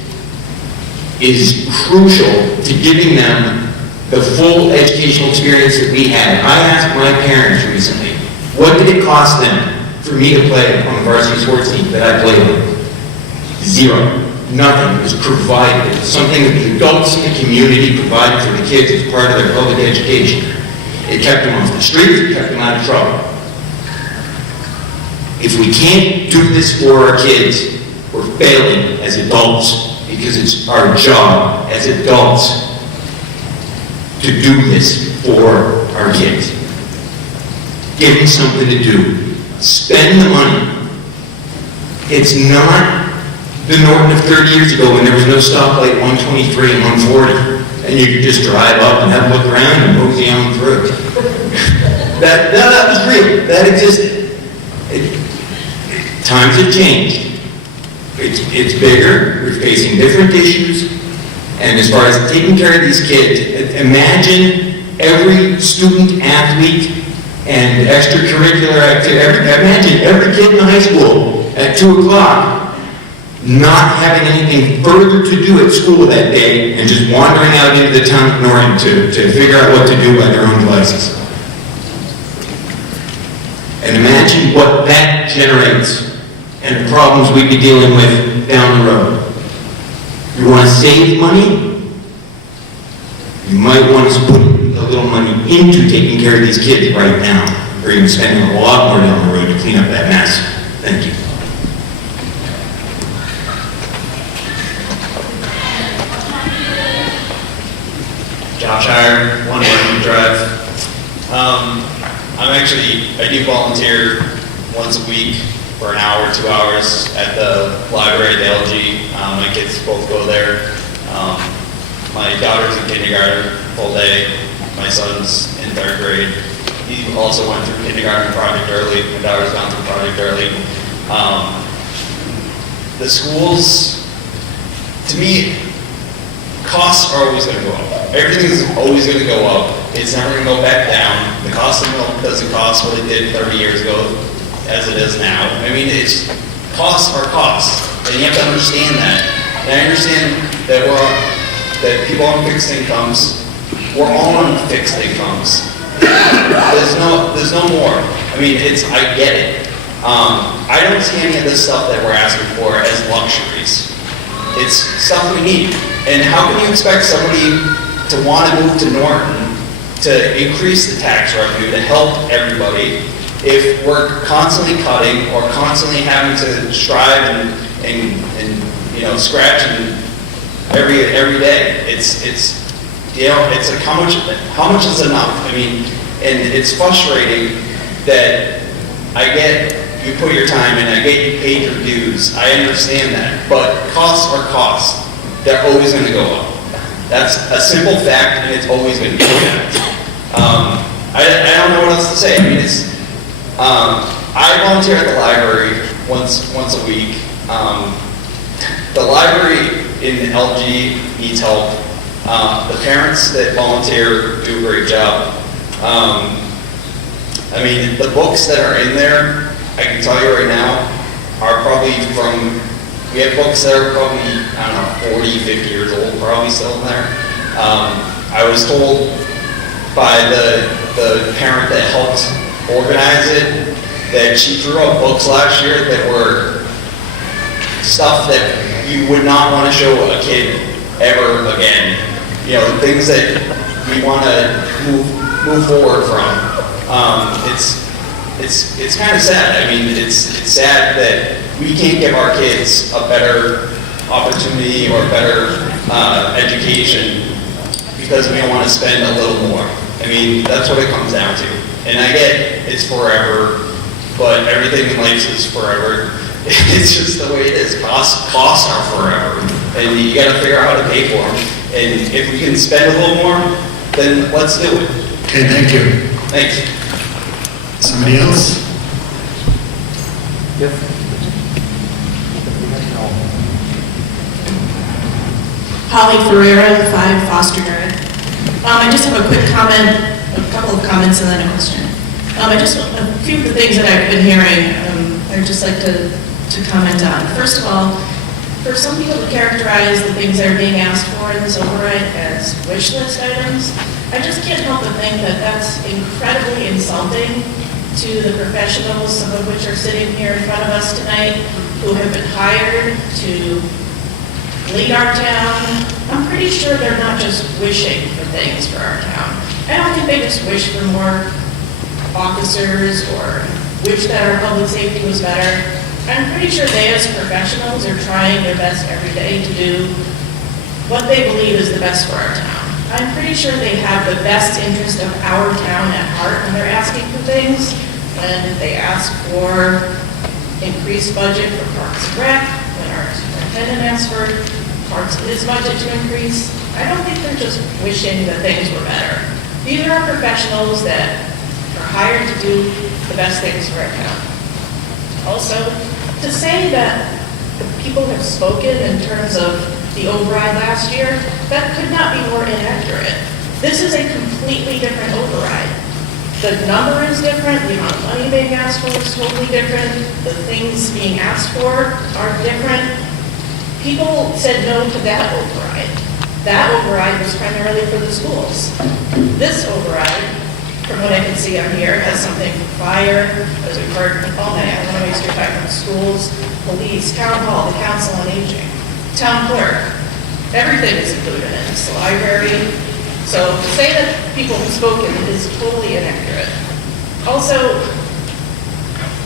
is crucial to giving them the full educational experience that we had. I asked my parents recently, what did it cost them for me to play on the varsity sports team that I played on? Zero. Nothing. It was provided. It was something that the adults in the community provided for the kids as part of their public education. It kept them off the streets, it kept them out of trouble. If we can't do this for our kids, we're failing as adults because it's our job as adults to do this for our kids. Give them something to do. Spend the money. It's not the Norton of 30 years ago when there was no stoplight 123 and 140, and you could just drive up and have a look around and mosey on through. that was real. That existed. Times have changed. It's bigger. We're facing different issues. And as far as taking care of these kids, imagine every student athlete and extracurricular activity. Imagine every kid in the high school at 2 o'clock not having anything further to do at school that day and just wandering out into the town of Norton to figure out what to do by their own devices. And imagine what that generates and the problems we'd be dealing with down the road. You want to save money? You might want to put a little money into taking care of these kids right now, or even spending a lot more down the road to clean up that mess. Thank you. Josh Iron, 1 Morning Drive. I do volunteer once a week for an hour, 2 hours at the library at the LG. My kids both go there. My daughter's in kindergarten full day. My son's in 3rd grade. He also went through kindergarten Project Early. My daughter's gone through Project Early. The schools, to me, costs are always going to go up. Everything is always going to go up. It's never going to go back down. The cost of milk doesn't cost what it did 30 years ago as it is now. I mean, costs are costs, and you have to understand that. And I understand that that people on fixed incomes we're all on fixed incomes. There's no more. I mean, I get it. I don't see any of this stuff that we're asking for as luxuries. It's stuff we need. And how can you expect somebody to want to move to Norton to increase the tax revenue to help everybody if we're constantly cutting or constantly having to strive and scratch and every day? It's like how much is enough? I mean, and it's frustrating that I get you put your time in, I get you paid your dues, I understand that, but costs are costs. They're always going to go up. That's a simple fact, and it's always going to be a fact. I don't know what else to say. I mean, I volunteer at the library once a week. The library in LG needs help. The parents that volunteer do a great job. I mean, the books that are in there, I can tell you right now, are probably we have books that are probably, I don't know, 40, 50 years old, probably still in there. I was told by the parent that helped organize it that she threw out books last year that were stuff that you would not want to show a kid ever again. Things that we want to move forward from. It's kind of sad. I mean, it's sad that we can't give our kids a better opportunity or better education because we don't want to spend a little more. I mean, that's what it comes down to. And I get it's forever, but everything in life is forever. It's just the way it is. Costs are forever, and you got to figure out how to pay for them. And if we can spend a little more, then let's do it. Okay, thank you. Thanks. Somebody else? Yes. Holly Ferreira, 5 Foster Drive. I just have a quick comment, a couple of comments and then a question. A few of the things that I've been hearing, I'd just like to comment on. First of all, for some people to characterize the things that are being asked for in this override as wish list items, I just can't help but think that that's incredibly insulting to the professionals, some of which are sitting here in front of us tonight, who have been hired to lead our town. I'm pretty sure they're not just wishing for things for our town. I don't think they just wish for more officers or wish that our public safety was better. I'm pretty sure they as professionals are trying their best every day to do what they believe is the best for our town. I'm pretty sure they have the best interest of our town at heart when they're asking for things. When they ask for increased budget for Parks and Rec, when our superintendent asks for parts of his budget to increase, I don't think they're just wishing that things were better. These are our professionals that are hired to do the best things for our town. Also, to say that the people have spoken in terms of the override last year, that could not be more inaccurate. This is a completely different override. The number is different, the amount of money being asked for is totally different, the things being asked for are different. People said no to that override. That override was primarily for the schools. This override, from what I can see on here, has something for fire, as we've heard all night. I want to make sure you're talking about schools, police, town hall, the council on aging, town clerk. Everything is included in this, the library. So to say that people have spoken is totally inaccurate. Also,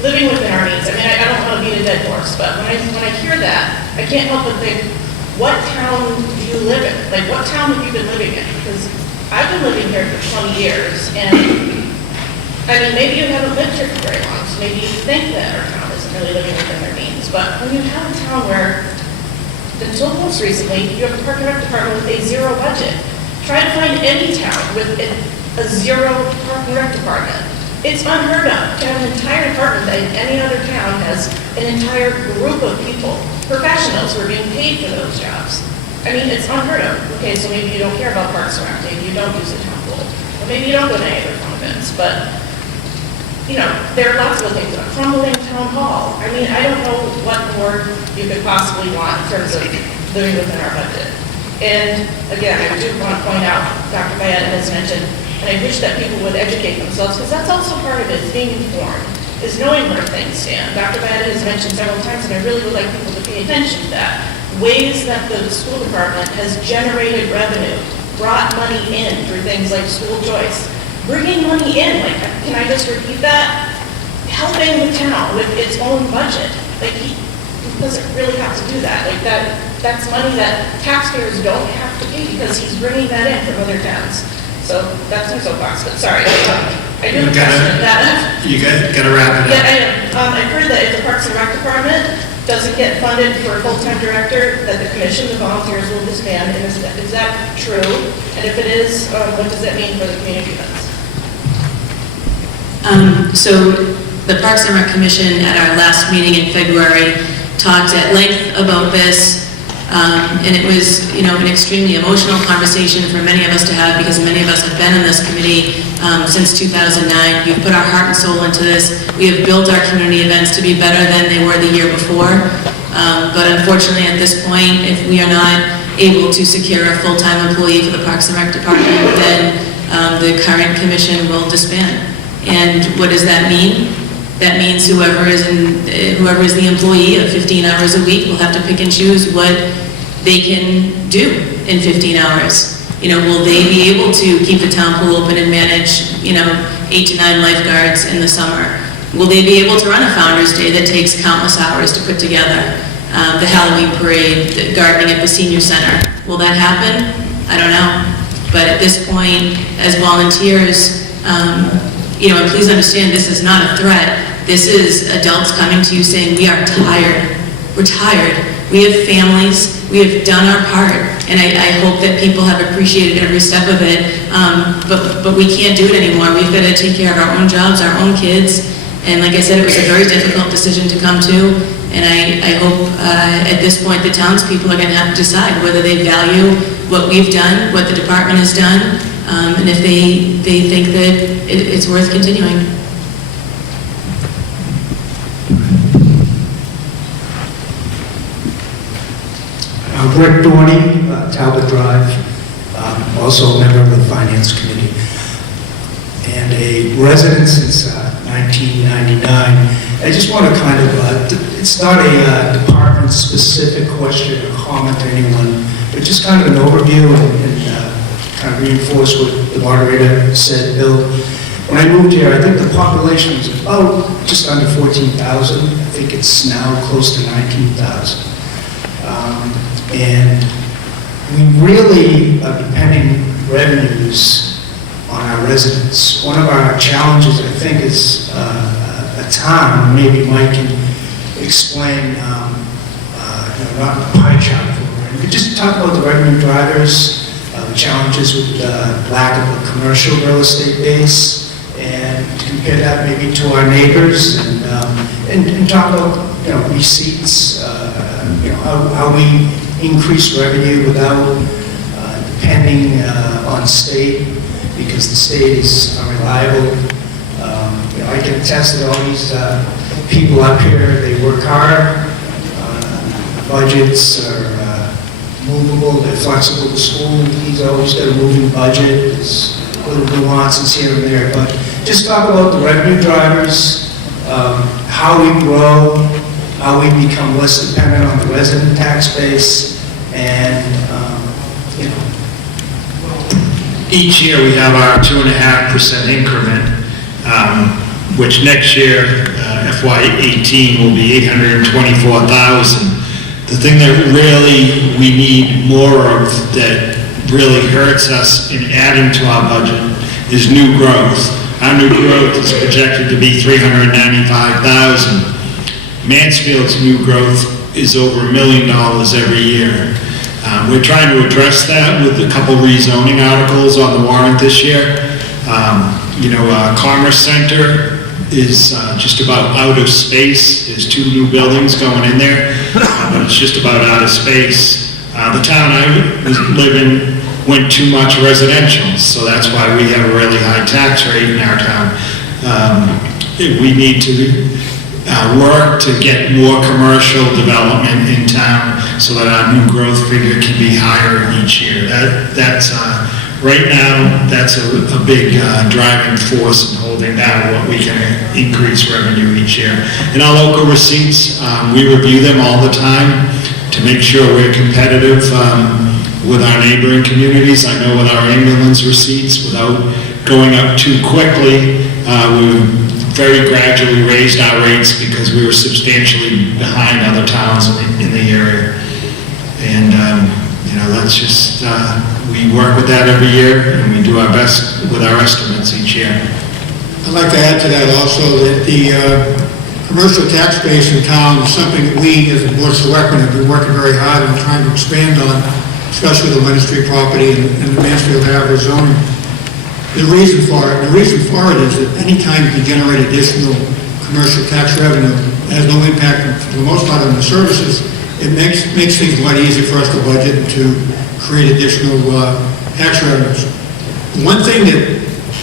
living within our means. I mean, I don't want to beat a dead horse, but when I hear that, I can't help but think, what town do you live in? Like, what town have you been living in? Because I've been living here for 20 years, and I mean, maybe you haven't lived here for very long, so maybe you think that our town isn't really living within their means. But when you have a town where, until most recently, you have a park and rec department with a zero budget. Try to find any town with a zero park and rec department. It's unheard of to have an entire department that in any other town has an entire group of people, professionals who are being paid for those jobs. I mean, it's unheard of. Okay, so maybe you don't care about Parks and Rec, maybe you don't use the town pool, or maybe you don't go to any other fun events, but, you know, there are lots of things. A crumbling town hall. I mean, I don't know what more you could possibly want in terms of living within our budget. And again, I do want to point out, Dr. Bayetta has mentioned, and I wish that people would educate themselves, because that's also part of it, is being informed, is knowing where things stand. Dr. Bayetta has mentioned several times, and I really would like people to pay attention to that, ways that the school department has generated revenue, brought money in through things like school choice, bringing money in, like, can I just repeat that? Helping the town with its own budget. Like, he doesn't really have to do that. Like, that's money that taxpayers don't have to pay because he's bringing that in from other towns. So that's my soapbox, but sorry. I do have a question. You gotta wrap it Yeah, up. I am. I've heard that if the Parks and Rec Department doesn't get funded for a full-time director, that the commission, the volunteers will disband. And is that true? And if it is, what does that mean for the community events? So the Parks and Rec Commission at our last meeting in February talked at length about this, and it was, an extremely emotional conversation for many of us to have because many of us have been in this committee since 2009. We've put our heart and soul into this. We have built our community events to be better than they were the year before, but unfortunately at this point, if we are not able to secure a full-time employee for the Parks and Rec Department, then the current commission will disband. And what does that mean? That means whoever is the employee of 15 hours a week will have to pick and choose what they can do in 15 hours. Will they be able to keep the town pool open and manage, 8 to 9 lifeguards in the summer? Will they be able to run a Founder's Day that takes countless hours to put together? The Halloween parade, the gardening at the senior center. Will that happen? I don't know. But at this point, as volunteers, and please understand, this is not a threat. This is adults coming to you saying, we are tired. We're tired. We have families. We have done our part. And I hope that people have appreciated every step of it. But we can't do it anymore. We've got to take care of our own jobs, our own kids. And like I said, it was a very difficult decision to come to. And I hope at this point the townspeople are going to have to decide whether they value what we've done, what the department has done, and if they think that it's worth continuing. Rick Dorney, Talbot Drive, also a member of the Finance Committee, and a resident since 1999. I just want to kind of, it's not a department-specific question or comment to anyone, but just kind of an overview and kind of reinforce what the moderator said, Bill. When I moved here, I think the population was about just under 14,000. I think it's now close to 19,000. And we really are depending revenues on our residents. One of our challenges, I think, is a town, maybe Mike can explain, not the pie chart for it. We could just talk about the revenue drivers, the challenges with lack of a commercial real estate base, and compare that maybe to our neighbors, and talk about, receipts, how we increase revenue without depending on state, because the state is unreliable. I can attest that all these people up here, they work hard. Budgets are movable, they're flexible. The school, he's always got a moving budget. There's little nuances here and there, but just talk about the revenue drivers, how we grow, how we become less dependent on the resident tax base, and, Each year, we have our 2.5% increment, which next year, FY18, will be $824,000. The thing that really we need more of that really hurts us in adding to our budget is new growth. Our new growth is projected to be $395,000. Mansfield's new growth is over $1 million every year. We're trying to address that with a couple rezoning articles on the warrant this year. Commerce Center is just about out of space. There's 2 new buildings going in there, but it's just about out of space. The town I live in went too much residential, so that's why we have a really high tax rate in our town. We need to work to get more commercial development in town so that our new growth figure can be higher each year. Right now, that's a big driving force in holding down what we can increase revenue each year. And our local receipts, we review them all the time to make sure we're competitive with our neighboring communities. I know with our ambulance receipts, without going up too quickly, we very gradually raised our rates because we were substantially behind other towns in the area. And, that's just, we work with that every year, and we do our best with our estimates each year. I'd like to add to that also that the commercial tax base in town is something that we, as a board of selectmen, have been working very hard on trying to expand on, especially the Leonard Street property and the Mansfield Ave zoning. The reason for it is that any time you can generate additional commercial tax revenue, it has no impact, for the most part, on the services. It makes things a lot easier for us to budget and to create additional tax revenues. One thing that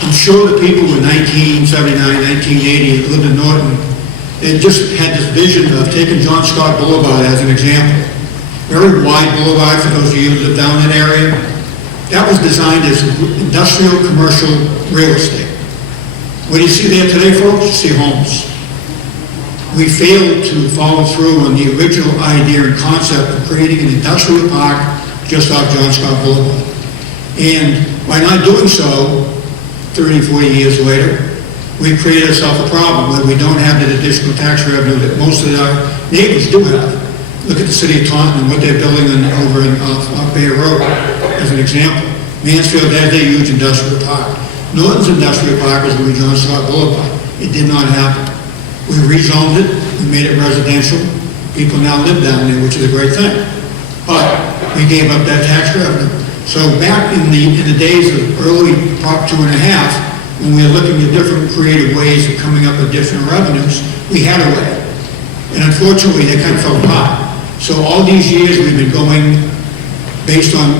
I'm sure the people in 1979, 1980 lived in Norton, they just had this vision of taking John Scott Boulevard as an example. Very wide boulevard for those of you who live down that area. That was designed as industrial, commercial real estate. What do you see there today, folks? You see homes. We failed to follow through on the original idea and concept of creating an industrial park just off John Scott Boulevard. And by not doing so, 30, 40 years later, we created ourselves a problem where we don't have that additional tax revenue that most of our neighbors do have. Look at the city of Taunton and what they're building over off Bay Road, as an example. Mansfield has a huge industrial park. Norton's industrial park is going to be John Scott Boulevard. It did not happen. We rezoned it, we made it residential. People now live down there, which is a great thing. But we gave up that tax revenue. So back in the days of early Prop 2.5, when we were looking at different creative ways of coming up with different revenues, we had a way. And unfortunately, they kind of fell apart. So all these years, we've been going based on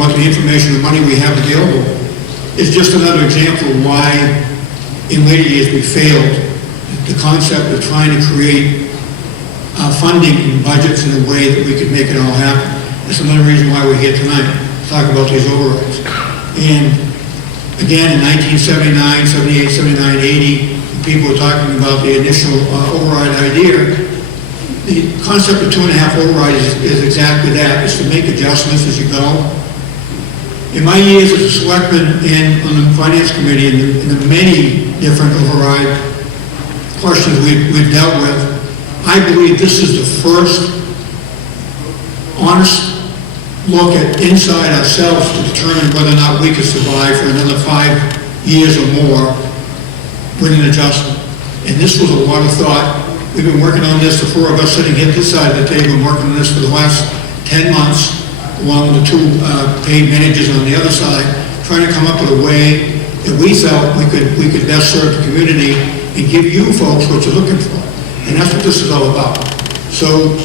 what the information and money we have available. It's just another example of why in later years we failed the concept of trying to create funding and budgets in a way that we could make it all happen. That's another reason why we're here tonight, to talk about these overrides. And again, in 1979, 78, 79, 80, people were talking about the initial override idea. The concept of 2.5 override is exactly that, is to make adjustments as you go. In my years as a selectman and on the finance committee and the many different override questions we've dealt with, I believe this is the first honest look at inside ourselves to determine whether or not we could survive for another 5 years or more with an adjustment. And this was a lot of thought. We've been working on this, the four of us sitting here at this side of the table, working on this for the last 10 months, along with the two paid managers on the other side, trying to come up with a way that we felt we could best serve the community and give you folks what you're looking for. And that's what this is all about. So,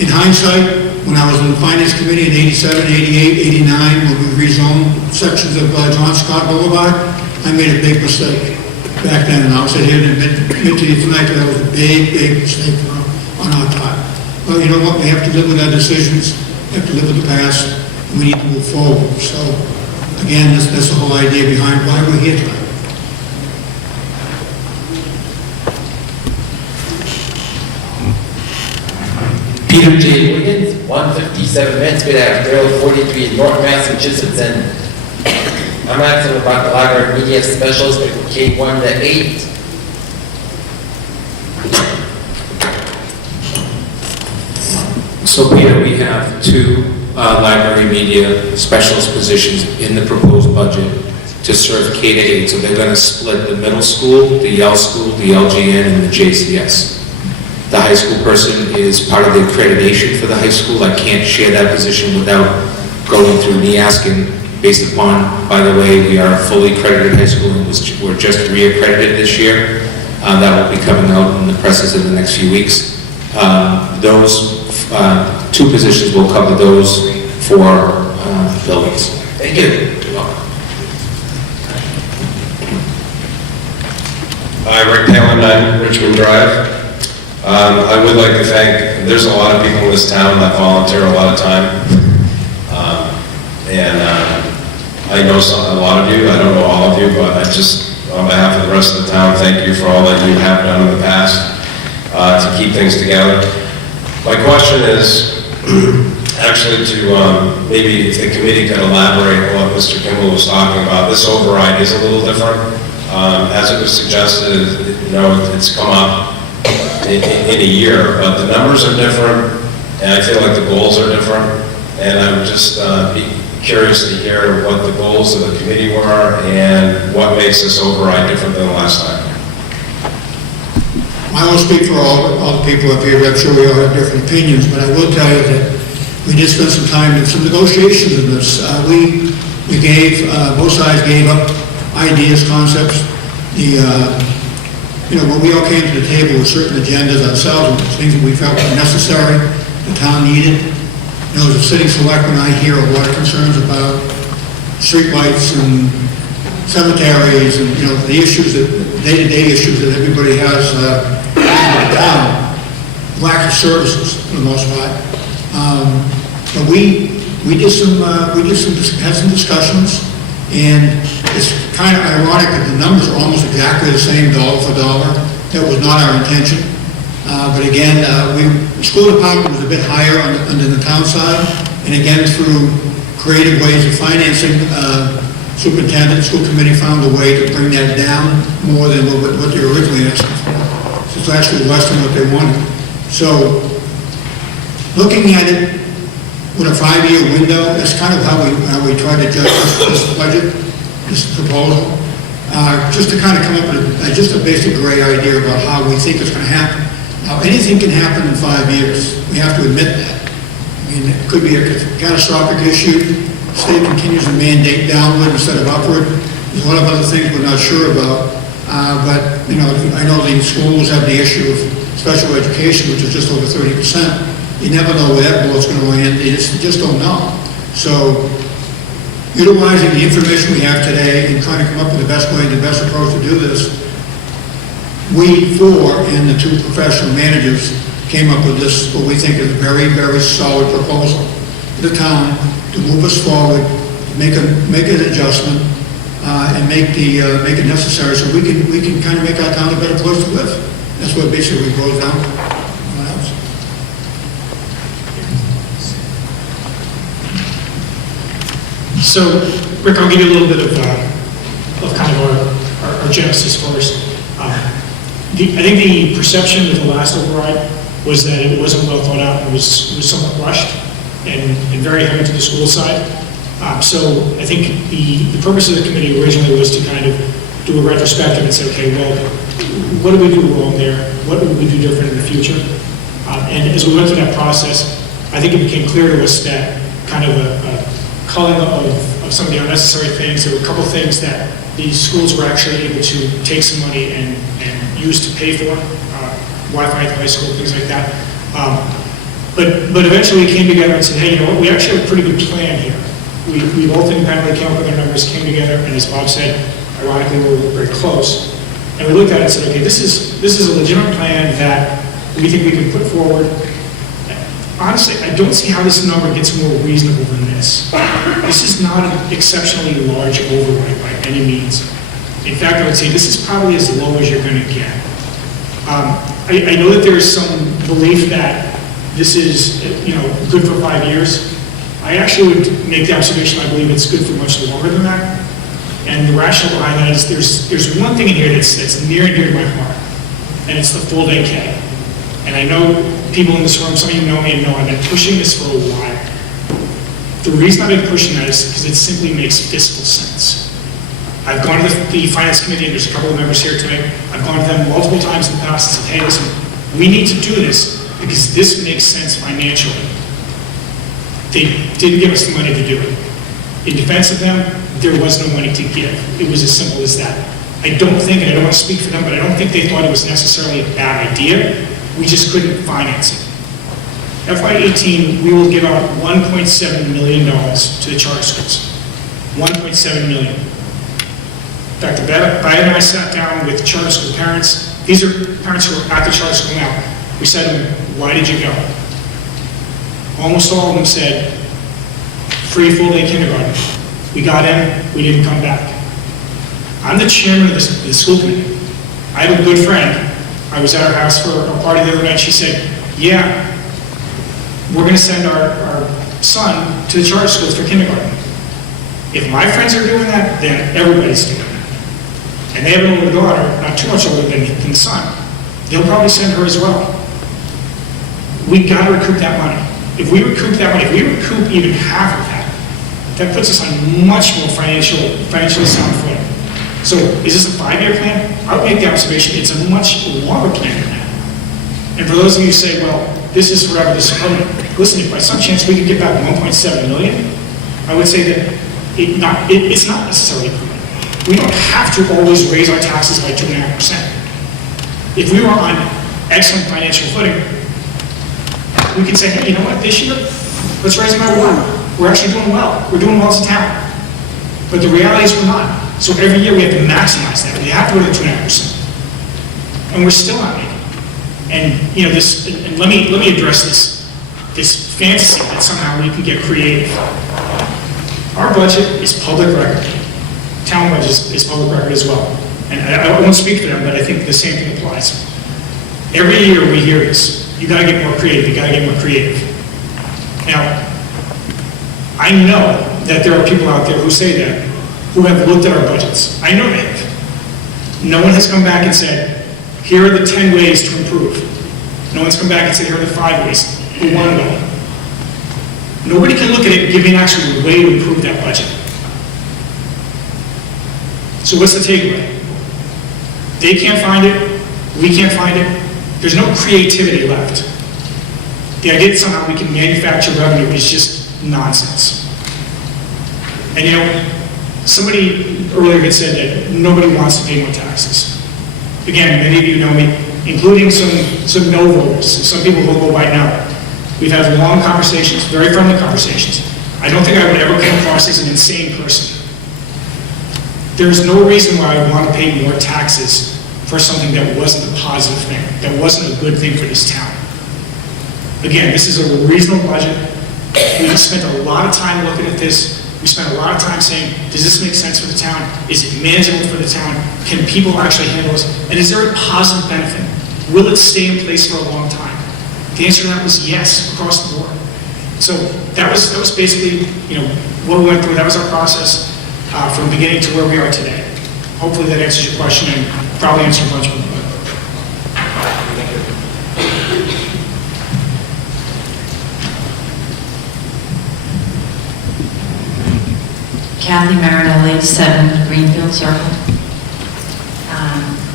in hindsight, when I was in the finance committee in 87, 88, 89, when we rezoned sections of John Scott Boulevard, I made a big mistake back then, and I'll sit here and admit to you tonight that was a big, big mistake on our part. But you know what? We have to live with our decisions. We have to live with the past, and we need to move forward. So, again, that's the whole idea behind why we're here tonight. Peter J. Wiggins, 157 Mansfield Ave, Trail 43 in North Massachusetts, and I'm asking about the library media specials for K1 to 8. So Peter, we have two library media specialist positions in the proposed budget to serve K to 8. So they're going to split the middle school, the Yale School, the LGN, and the JCS. The high school person is part of the accreditation for the high school. I can't share that position without going through NEASC, and based upon, by the way, we are a fully accredited high school and we're just re-accredited this year. That will be coming out in the presses in the next few weeks. Those two positions will cover those four buildings. Thank you. You're welcome. Hi, Rick Taylor, 109 Richmond Drive. I would like to thank, there's a lot of people in this town that volunteer a lot of time. I know a lot of you, I don't know all of you, but I just, on behalf of the rest of the town, thank you for all that you have done in the past to keep things together. My question is actually to maybe if the committee could elaborate on what Mr. Kimball was talking about. This override is a little different. As it was suggested, it's come up in a year, but the numbers are different, and I feel like the goals are different, and I would just be curious to hear what the goals of the committee were and what makes this override different than the last time. I won't speak for all the people up here. I'm sure we all have different opinions, but I will tell you that we did spend some time in some negotiations in this. We gave, both sides gave up ideas, concepts. When we all came to the table with certain agendas ourselves, things that we felt were necessary, the town needed. As a city selectman, I hear a lot of concerns about streetlights and cemeteries and, the issues that, day-to-day issues that everybody has in the town. Lack of services, for the most part. But we had some discussions, and it's kind of ironic that the numbers are almost exactly the same dollar for dollar. That was not our intention. But again, the school department was a bit higher on the town side, and again, through creative ways of financing, superintendent, school committee found a way to bring that down more than what they were originally asking for. So it's actually less than what they wanted. So, looking at it with a 5-year window, that's kind of how we try to judge this budget, this proposal. Just to kind of come up with just a basic gray idea about how we think it's going to happen. Now, anything can happen in 5 years. We have to admit that. I mean, it could be a catastrophic issue. The state continues to mandate downward instead of upward. There's a lot of other things we're not sure about. But, I know the schools have the issue of special education, which is just over 30%. You never know where that ball's going to land. You just don't know. So, utilizing the information we have today and trying to come up with the best way, the best approach to do this, we four and the two professional managers came up with this, what we think is a very, very solid proposal for the town to move us forward, make an adjustment, and make it necessary so we can kind of make our town a better place to live. That's what basically it goes down to. What else? So, Rick, I'll give you a little bit of kind of our genesis first. I think the perception with the last override was that it wasn't well thought out and it was somewhat rushed and very heavy to the school side. So I think the purpose of the committee originally was to kind of do a retrospective and say, okay, well, what did we do wrong there? What would we do different in the future? And as we went through that process, I think it became clear to us that kind of a culling of some of the unnecessary things. There were a couple things that the schools were actually able to take some money and use to pay for, Wi-Fi at the high school, things like that. But eventually we came together and said, hey, we actually have a pretty good plan here. We both independently came up with our numbers, came together, and as Bob said, ironically, we were very close. And we looked at it and said, okay, this is a legitimate plan that we think we can put forward. Honestly, I don't see how this number gets more reasonable than this. This is not an exceptionally large override by any means. In fact, I would say this is probably as low as you're going to get. I know that there is some belief that this is, good for 5 years. I actually would make the observation, I believe it's good for much longer than that. And the rationale behind that is there's one thing in here that's near and dear to my heart, and it's the full day K. And I know people in this room, some of you know me and know I've been pushing this for a while. The reason I've been pushing that is because it simply makes fiscal sense. I've gone to the finance committee, and there's a couple of members here today. I've gone to them multiple times in the past and said, hey, listen, we need to do this because this makes sense financially. They didn't give us the money to do it. In defense of them, there was no money to give. It was as simple as that. I don't think, and I don't want to speak for them, but I don't think they thought it was necessarily a bad idea. We just couldn't finance it. FY18, we will give out $1.7 million to the charter schools. $1.7 million. In fact, Beth and I sat down with charter school parents These are parents who are at the charter school now. We said to them, why did you go? Almost all of them said, free full-day kindergarten. We got in, we didn't come back. I'm the chairman of the school committee. I have a good friend. I was at her house for a party the other night. She said, yeah, we're going to send our son to the charter schools for kindergarten. If my friends are doing that, then everybody's doing that. And they have an older daughter, not too much older than the son. They'll probably send her as well. We got to recoup that money. If we recoup that money, if we recoup even half of that, that puts us on much more financially sound footing. So is this a 5-year plan? I would make the observation it's a much longer plan than that. And for those of you who say, well, this is forever, this is permanent, listen, if by some chance we could get back 1.7 million, I would say that it's not necessarily permanent. We don't have to always raise our taxes by 2.5%. If we were on excellent financial footing, we could say, hey, you know what, this year, let's raise them by 1. We're actually doing well. We're doing well as a town. But the reality is we're not. So every year we have to maximize that. We have to go to 2.5%. And we're still not making it. And, you know, and let me address this fantasy that somehow we can get creative. Our budget is public record. Town budget is public record as well. And I won't speak for them, but I think the same thing applies. Every year we hear this. You gotta get more creative, you gotta get more creative. Now, I know that there are people out there who say that, who have looked at our budgets. I know they have. No one has come back and said, here are the 10 ways to improve. No one's come back and said, here are the 5 ways. Who want to go? Nobody can look at it and give me an actual way to improve that budget. So what's the takeaway? They can't find it, we can't find it, there's no creativity left. The idea that somehow we can manufacture revenue is just nonsense. And you know, somebody earlier had said that nobody wants to pay more taxes. Again, many of you know me, including some no voters, some people who will go by now. We've had long conversations, very friendly conversations. I don't think I would ever come across as an insane person. There's no reason why I would want to pay more taxes for something that wasn't a positive thing, that wasn't a good thing for this town. Again, this is a reasonable budget. We spent a lot of time looking at this. We spent a lot of time saying, does this make sense for the town? Is it manageable for the town? Can people actually handle this? And is there a positive benefit? Will it stay in place for a long time? The answer to that was yes, across the board. So that was basically, you know, what we went through. That was our process from beginning to where we are today. Hopefully that answers your question and probably answers a bunch more. Kathy Marinelli, 7 Greenfield Circle.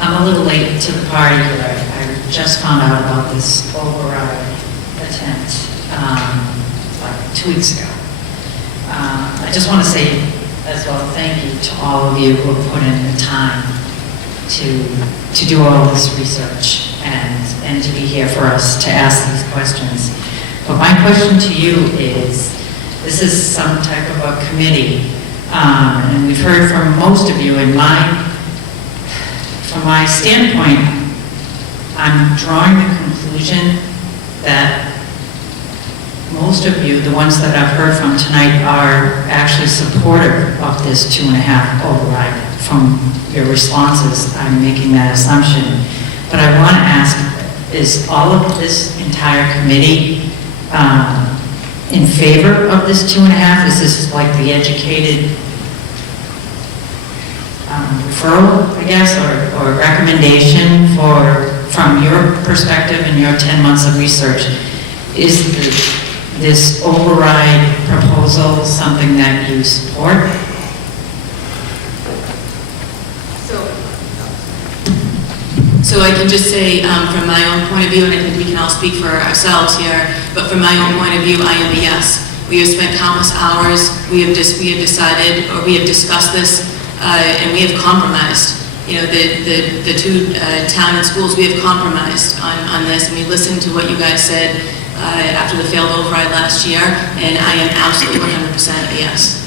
I'm a little late to the party here. I just found out about this override attempt like 2 weeks ago. I just want to say as well, thank you to all of you who have put in the time to do all this research and to be here for us to ask these questions. But my question to you is, this is some type of a committee, and we've heard from most of you. From my standpoint, I'm drawing the conclusion that most of you, the ones that I've heard from tonight, are actually supportive of this 2.5 override. From your responses, I'm making that assumption. But I want to ask, is all of this entire committee in favor of this 2.5? Is this like the educated referral, I guess, or recommendation from your perspective and your 10 months of research? Is this override proposal something that you support? So I can just say, from my own point of view, and I think we can all speak for ourselves here, but from my own point of view, I am a yes. We have spent countless hours, we have decided, or we have discussed this, and we have compromised. You know, the two town and schools, we have compromised on this, and we listened to what you guys said after the failed override last year, and I am absolutely 100% a yes.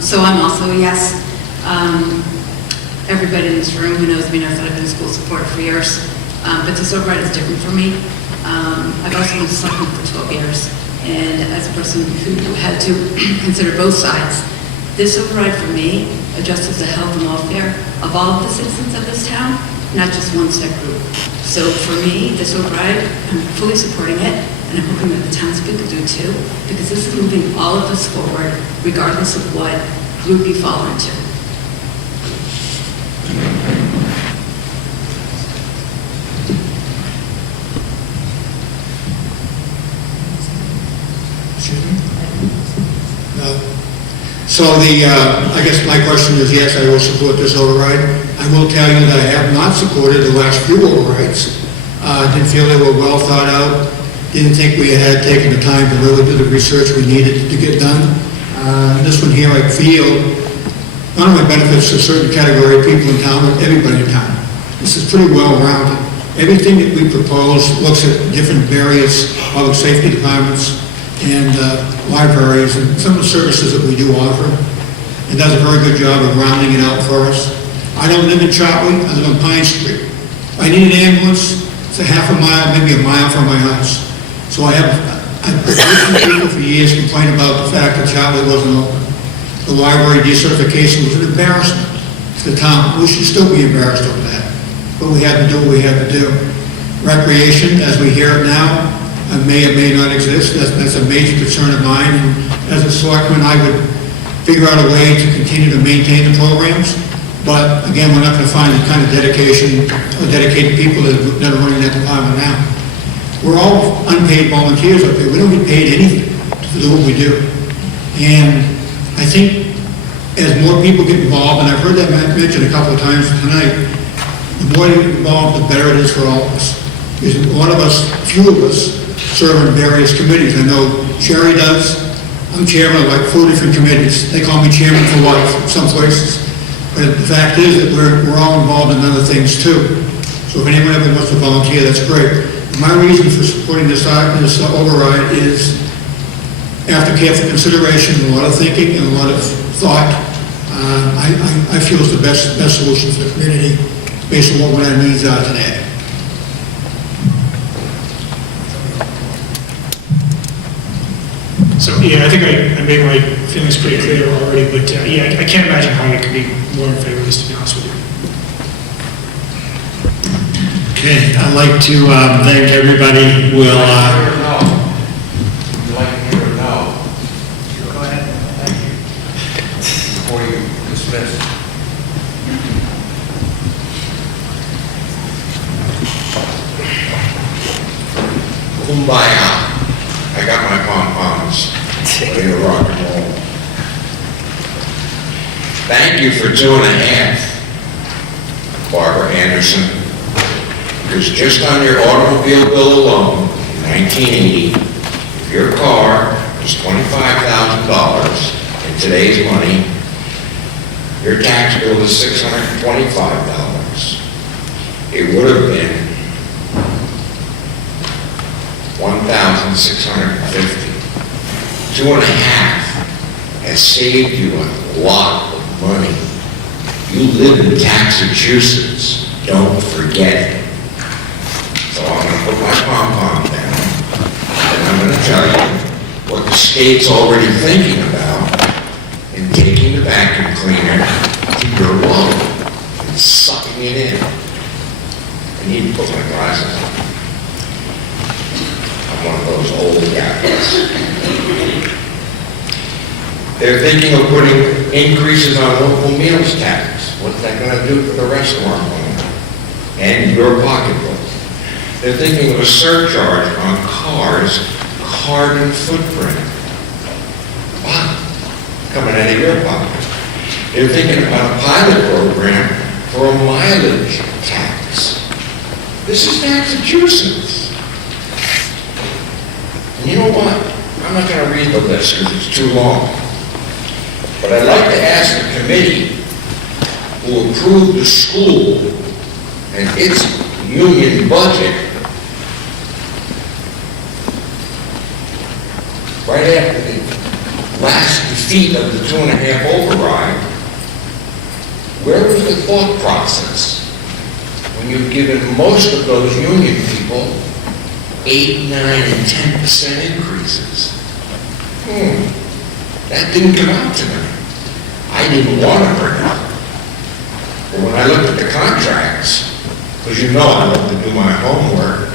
So I'm also a yes. Everybody in this room who knows me knows that I've been a school supporter for years, but this override is different for me. I've also been selectman for 12 years, and as a person who had to consider both sides, this override for me addresses the health and welfare of all of the citizens of this town, not just one set group. So for me, this override, I'm fully supporting it, and I'm hoping that the townspeople do too, because this is moving all of us forward, regardless of what group you fall into. So I guess my question is, yes, I will support this override. I will tell you that I have not supported the last few overrides. Didn't feel they were well thought out. Didn't think we had taken the time to really do the research we needed to get done. This one here, I feel, not only benefits a certain category of people in town, but everybody in town. This is pretty well-rounded. Everything that we propose looks at different various public safety departments and libraries and some of the services that we do offer. It does a very good job of rounding it out for us. I don't live in Chartley, I live on Pine Street. If I need an ambulance, it's a half a mile, maybe a mile from my house. So I've heard people for years complain about the fact that Chartley wasn't open. The library decertification was an embarrassment to the town. We should still be embarrassed over that. But we had to do what we had to do. Recreation, as we hear it now, may or may not exist. That's a major concern of mine. And as a selectman, I would figure out a way to continue to maintain the programs. But again, we're not going to find the kind of dedication or dedicated people that are running that department now. We're all unpaid volunteers up there. We don't get paid anything to do what we do. And I think as more people get involved, and I've heard that mentioned a couple of times tonight, the more you get involved, the better it is for all of us. Because a lot of us, few of us, serve on various committees. I know Sherry does. I'm chairman of like 4 different committees. They call me chairman for life in some places. But the fact is that we're all involved in other things too. So if anyone ever wants to volunteer, that's great. My reason for supporting this override is, after careful consideration, a lot of thinking and a lot of thought, I feel it's the best solution for the community based on what our needs are today. So, yeah, I think I made my feelings pretty clear already, but, yeah, I can't imagine how I could be more in favor of this, to be honest with you. Okay, I'd like to thank everybody. Would you like to hear a no? Go ahead. Thank you. Before you dismiss. Kumbaya. I got my pom-poms. Ready to rock and roll. Thank you for 2.5, Barbara Anderson. Because just on your automobile bill alone, in 1980, if your car was $25,000 in today's money, your tax bill is $625. It would have been $1,650. 2.5 has saved you a lot of money. You live in Massachusetts. Don't forget it. So I'm going to put my pom-pom down, and I'm going to tell you what the state's already thinking about in taking the vacuum cleaner to your lung and sucking it in. I need to put my glasses on. I'm one of those old guys. They're thinking of putting increases on local meals tax. What's that going to do for the restaurant owner and your pocketbook? They're thinking of a surcharge on cars' carbon footprint. Wow, coming out of your pocket. They're thinking about a pilot program for a mileage tax. This is Massachusetts. And you know what? I'm not going to read the list because it's too long. But I'd like to ask the committee who approved the school and its union budget right after the last defeat of the 2.5 override, where was the thought process when you've given most of those union people 8, 9, and 10% increases? That didn't come out tonight. I didn't want to bring it up. But when I looked at the contracts, because you know I love to do my homework,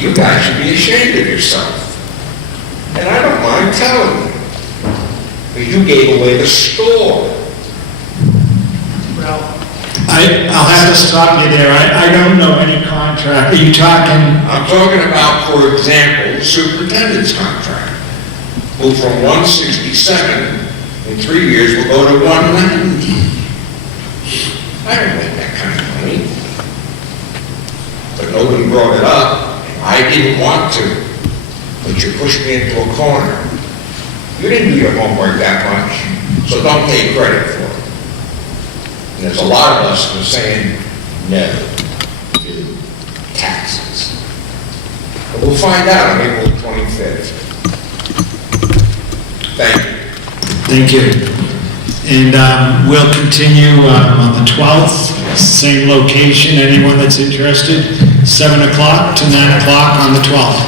you guys should be ashamed of yourself. And I don't mind telling you, because you gave away the store. I'll have to stop you there. I don't know any contract. Are you talking? I'm talking about, for example, the superintendent's contract, who from 167 in 3 years will go to 190. I don't make that kind of money. But nobody brought it up. I didn't want to, but you pushed me into a corner. You didn't do your homework that much, so don't take credit for it. And there's a lot of us who are saying no to taxes. But we'll find out on April 25th. Thank you. Thank you. And we'll continue on the 12th, same location. Anyone that's interested, 7 o'clock to 9 o'clock on the 12th.